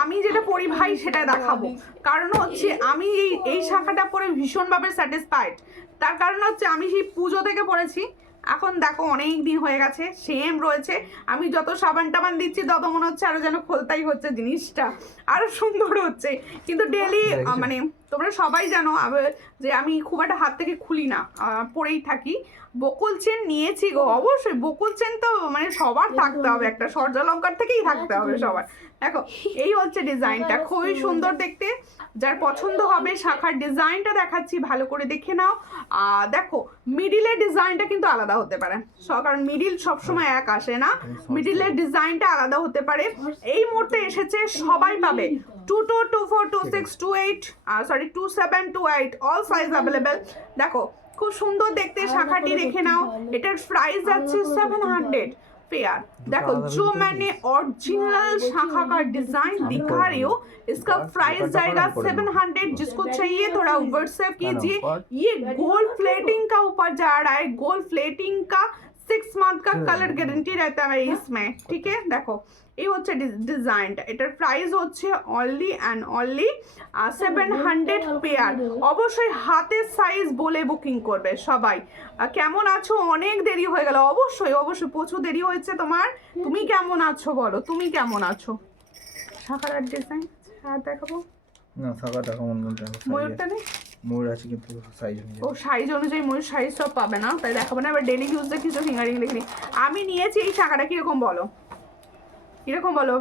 আমি যেটা পরি ভাই সেটা দেখাবো। কারণ হচ্ছে আমি এই শাখাটা পরে ভীষণভাবে স্যাটিসফাইড। তার কারণ হচ্ছে আমি সেই পুজো থেকে পরেছি, এখন দেখো অনেক দিন হয়ে গেছে, সেম রয়েছে। আমি যত সাবান টাবান দিচ্ছি তত মনে হচ্ছে আরো যেন খোলতাই হচ্ছে, জিনিসটা আরো সুন্দর হচ্ছে। কিন্তু ডেলি মানে তোমরা সবাই জানো যে আমি খুব একটা হাত থেকে খুলি না, পরেই থাকি। বকুল চেন নিয়েছি গো, অবশ্যই বকুল চেন তো মানে সবার থাকতে হবে, একটা সূর্যালঙ্কার থেকেই থাকতে হবে সবার। দেখো এই হচ্ছে ডিজাইনটা, খুবই সুন্দর দেখতে। যার পছন্দ হবে শাখার ডিজাইনটা দেখাচ্ছি, ভালো করে দেখে নাও। দেখো মিডিলের ডিজাইনটা কিন্তু আলাদা হতে পারে, কারণ মিডিল সবসময় এক আসে না, মিডিলের ডিজাইনটা আলাদা হতে পারে। এই মুহূর্তে এসেছে সবাই পাবে 22, 24, 26, 28, 27, 28, অল সাইজ অ্যাভেলেবেল। দেখো খুব সুন্দর দেখতে শাখাটি, দেখে নাও। এটার প্রাইস যাচ্ছে 700 पेयर। देखो जो मैंने ओरिजिनल शाखा का डिजाइन दिखा रही हूँ, इसका प्राइस जाएगा 700। जिसको चाहिए थोड़ा व्हाट्सएप कीजिए। ये गोल्ड प्लेटिंग का ऊपर जा रहा है, गोल्ड प्लेटिंग का 6 मंथ का कलर गारंटी रहता है इसमें, ठीक है। देखो এই হচ্ছে ডিজাইনটা, এটার প্রাইস হচ্ছে অনলি অ্যান্ড অনলি 700 পেয়ার। অবশ্যই হাতের সাইজ বলে বুকিং করবে সবাই। কেমন আছো? অনেক দেরি হয়ে গেল, অবশ্যই অবশ্যই প্রচুর দেরি হয়েছে তোমার। তুমি কেমন আছো বলো, তুমি কেমন আছো? শাখার ডিজাইন হ্যাঁ দেখাবো না, শাখা দেখাবো না, ময়ূরটা নেই, ময়ূর আছে কিন্তু সাইজ ও সাইজ অনুযায়ী ময়ূর সাইজ সব পাবে না, তাই দেখাবো না। এবার ডেলি ইউজে কিছু ফিঙ্গারিং লিখি আমি নিয়েছি। এই শাখাটা কিরকম বলো, কিরকম বলো?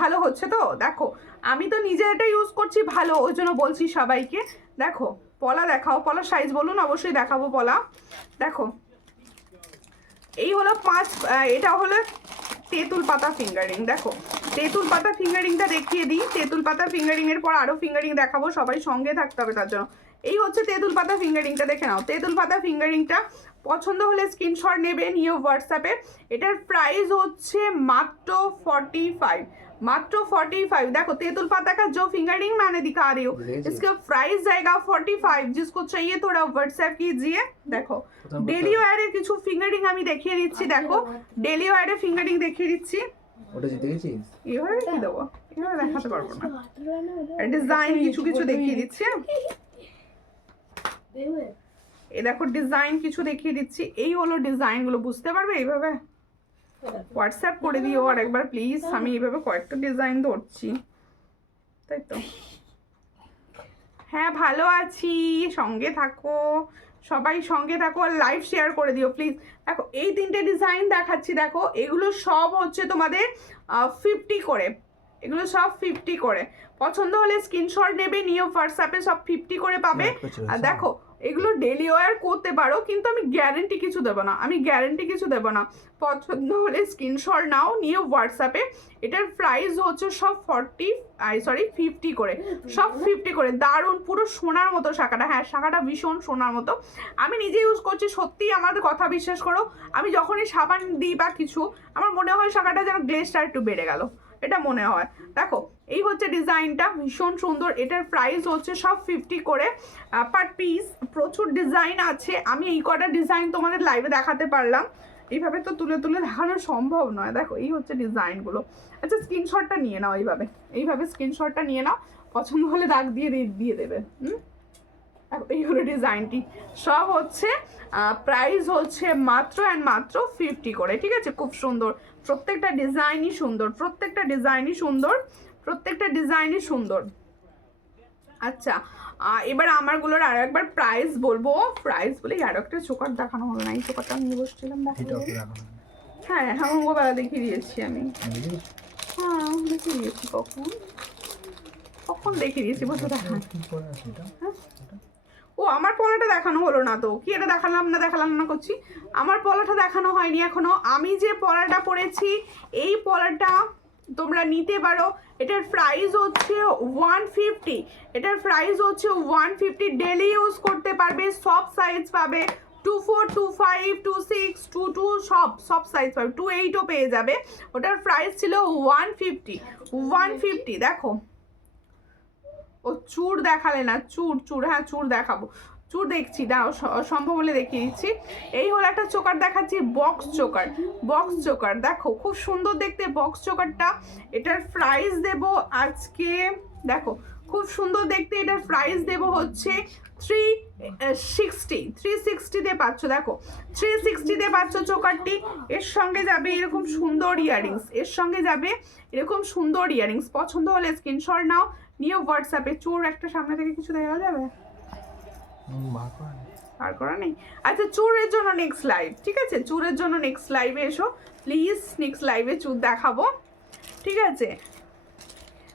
ভালো হচ্ছে তো? দেখো আমি তো নিজে এটা ইউজ করছি ভালো, ওই জন্য বলছি সবাইকে। দেখো পলা দেখাও, পলা সাইজ বলুন, অবশ্যই দেখাবো পলা। দেখো এই হলো 5, এটা হলো তেঁতুল পাতা ফিঙ্গারিং। দেখো তেঁতুল পাতা ফিঙ্গারিংটা দেখিয়ে দিই। তেঁতুল পাতা ফিঙ্গারিং এর পর আরো ফিঙ্গারিং দেখাবো, সবাই সঙ্গে থাকতে হবে তার জন্য। এই হচ্ছে তেঁতুল পাতা ফিঙ্গারিংটা, দেখে নাও। তেঁতুল পাতা ফিঙ্গারিংটা পছন্দ হলে স্ক্রিনশট নেবে, নিয়ে হোয়াটসঅ্যাপে। এটার প্রাইস হচ্ছে মাত্র 45, मात्र 45। देखो तेतुल पाता का जो फिंगरिंग मैंने दिखा रही हूँ, इसका प्राइस जाएगा 45। जिसको चाहिए थोड़ा व्हाट्सएप कीजिए। देखो डेली ওয়্যারের কিছু ফিঙ্গারিং আমি দেখিয়ে দিচ্ছি। দেখো ডেলি ওয়্যারের ফিঙ্গারিং দেখিয়ে দিচ্ছি। ওটা জিতে গেছিস? এইভাবে কি দেবো, এইভাবে দেখাতে পারবো না, ডিজাইন কিছু কিছু দেখিয়ে দিচ্ছি। এই দেখো ডিজাইন কিছু দেখিয়ে দিচ্ছি, এই হলো ডিজাইনগুলো, বুঝতে পারবে এইভাবে। হোয়াটসঅ্যাপ করে দিও আর একবার প্লিজ, আমি এইভাবে কয়েকটা ডিজাইন ধরছি, তাই তো। হ্যাঁ ভালো আছি, সঙ্গে থাকো সবাই, সঙ্গে থাকো আর লাইভ শেয়ার করে দিও প্লিজ। দেখো এই 3টে ডিজাইন দেখাচ্ছি, দেখো এগুলো সব হচ্ছে তোমাদের 50 করে, এগুলো সব 50 করে। পছন্দ হলে স্ক্রিনশট নেবে, নিয়ে হোয়াটসঅ্যাপে সব 50 করে পাবে। আর দেখো এগুলো ডেলি ওয়্যার করতে পারো, কিন্তু আমি গ্যারেন্টি কিছু দেবো না, আমি গ্যারেন্টি কিছু দেবো না। পছন্দ হলে স্ক্রিনশট নাও, নিয়ে হোয়াটসঅ্যাপে। এটার প্রাইস হচ্ছে সব 50 করে, সব 50 করে। দারুণ, পুরো সোনার মতো শাখাটা। হ্যাঁ শাখাটা ভীষণ সোনার মতো, আমি নিজে ইউজ করছি, সত্যিই আমার কথা বিশ্বাস করো। আমি যখনই সাবান দিই বা কিছু, আমার মনে হয় শাখাটা যেন গ্লেজটা একটু বেড়ে গেল, এটা মনে হয়। দেখো এই হচ্ছে ডিজাইনটা, ভীষণ সুন্দর। এটার প্রাইস হচ্ছে সব 50 করে পার পিস। প্রচুর ডিজাইন আছে, আমি এই কটা ডিজাইন তোমাদের লাইভে দেখাতে পারলাম, এইভাবে তো তুলে তুলে দেখানো সম্ভব নয়। দেখো এই হচ্ছে ডিজাইনগুলো। আচ্ছা স্ক্রিনশটটা নিয়ে নাও, এইভাবে স্ক্রিনশটটা নিয়ে নাও, পছন্দ হলে দাগ দিয়ে দেবে। এই হলো ডিজাইনটি, সব হচ্ছে প্রাইস হচ্ছে মাত্র অ্যান্ড মাত্র 50 করে, ঠিক আছে। খুব সুন্দর, প্রত্যেকটা ডিজাইনই সুন্দর, প্রত্যেকটা ডিজাইনই সুন্দর, প্রত্যেকটা ডিজাইনই সুন্দর। আচ্ছা এবার আমারগুলোর আরো একবার প্রাইস বলবো। প্রাইস বলে আরো একটা চোকার দেখানো হলো না, এই চোকারটা নিয়ে বসছিলাম, হ্যাঁ অঙ্গবেলা দেখিয়ে দিয়েছি আমি। হ্যাঁ দেখিয়ে দিয়েছি, কখন দেখিয়ে দিয়েছি, বসে দেখা। ও আমার পলাটা দেখানো হলো না তো, কি এটা দেখালাম না করছি, আমার পলাটা দেখানো হয়নি এখনো। আমি যে পলাটা পরেছি, এই পলাটা তোমরা নিতে পারো। এটার প্রাইস হচ্ছে 150, এটার প্রাইস হচ্ছে 150। ডেলি ইউজ করতে পারবে, সব সাইজ পাবে, 24, 25, 26, 22 সব সাইজ পাবে, 28ও পেয়ে যাবে। ওটার প্রাইস ছিল 150। দেখো, ও চূড় দেখালে না, চূড় হ্যাঁ চূড় দেখাবো, চূড় দেখছি, দাও সম্ভব হলে দেখিয়ে দিচ্ছি। এই হলো একটা চোকার দেখাচ্ছি, বক্স চোকার দেখো খুব সুন্দর দেখতে বক্স চোকারটা। এটার প্রাইস দেব আজকে, দেখো খুব সুন্দর দেখতে, এটার প্রাইস দেব হচ্ছে 360 পাচ্ছ। দেখো 360 পাচ্ছ চোকারটি। এর সঙ্গে যাবে এরকম সুন্দর ইয়ারিংস, পছন্দ হলে স্ক্রিনশট নাও, নিয়ে হোয়াটসঅ্যাপে। চোর একটা সামনে থেকে কিছু দেওয়া যাবে, আর করা নেই। আচ্ছা, চুরের জন্য নেক্সট লাইভ, ঠিক আছে, চুরের জন্য নেক্সট লাইভে এসো প্লিজ, নেক্সট লাইভে চুর দেখাবো, ঠিক আছে।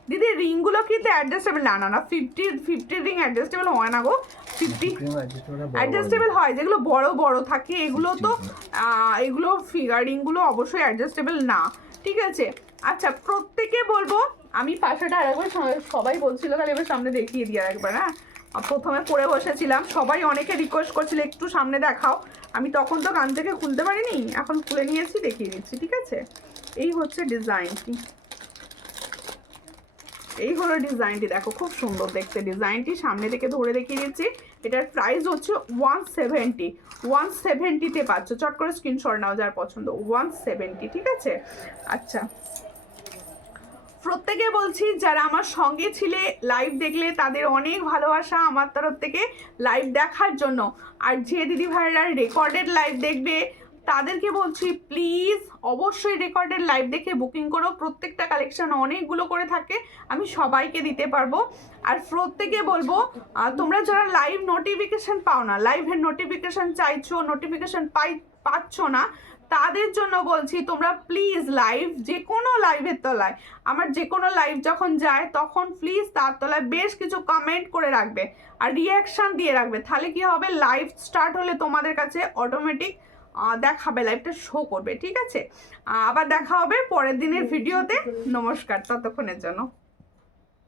দিদি রিংগুলো কিন্তু অ্যাডজাস্টেবল? না 50 রিং অ্যাডজাস্টেবল হয় না গো, 50 অ্যাডজাস্টেবল হয় যেগুলো বড় থাকে, এগুলো তো এগুলো ফিগার রিংগুলো অবশ্যই অ্যাডজাস্টেবল না, ঠিক আছে। আচ্ছা, প্রত্যেকে বলবো, আমি পাশাটা আরেকবার সবাই বলছিল, তাহলে এবার সামনে দেখিয়ে দিয়ে একবার। হ্যাঁ, প্রথমে পরে বসেছিলাম, সবাই অনেকে রিকোয়েস্ট করছিল একটু সামনে দেখাও, আমি তখন তো কান থেকে খুলতে পারিনি, এখন খুলে নিয়েছি, দেখিয়ে দিচ্ছি, ঠিক আছে। এই হচ্ছে ডিজাইনটি, এই হলো ডিজাইনটি, দেখো খুব সুন্দর দেখতে ডিজাইনটি, সামনে থেকে ধরে দেখিয়ে দিচ্ছি। এটার প্রাইস হচ্ছে 170 পাচ্ছ, চট করে স্ক্রিনশট নাও যার পছন্দ, 170, ঠিক আছে। আচ্ছা, প্রত্যেকে বলছি যারা আমার সঙ্গে ছিলে, লাইভ দেখলে, তাদের অনেক ভালোবাসা আমার তরফ থেকে লাইভ দেখার জন্য। আর যে দিদি ভাইরা রেকর্ডেড লাইভ দেখবে তাদেরকে বলছি প্লিজ অবশ্যই রেকর্ডেড লাইভ দেখে বুকিং করো। প্রত্যেকটা কালেকশন অনেকগুলো করে থাকে, আমি সবাইকে দিতে পারবো। আর প্রত্যেকে বলবো, তোমরা যারা লাইভ নোটিফিকেশন পাও না, লাইভের নোটিফিকেশন চাইছো, নোটিফিকেশন পাচ্ছ না, তাদের জন্য বলছি তোমরা প্লিজ লাইভ, যে কোনো লাইভের তলায়, আমার যে কোনো লাইভ যখন যায় তখন প্লিজ তার তলায় বেশ কিছু কমেন্ট করে রাখবে আর রিয়াকশান দিয়ে রাখবে, তাহলে কি হবে, লাইভ স্টার্ট হলে তোমাদের কাছে অটোমেটিক দেখাবে, লাইভটা শো করবে, ঠিক আছে। আবার দেখা হবে পরের দিনের ভিডিওতে। নমস্কার ততক্ষণের জন্য।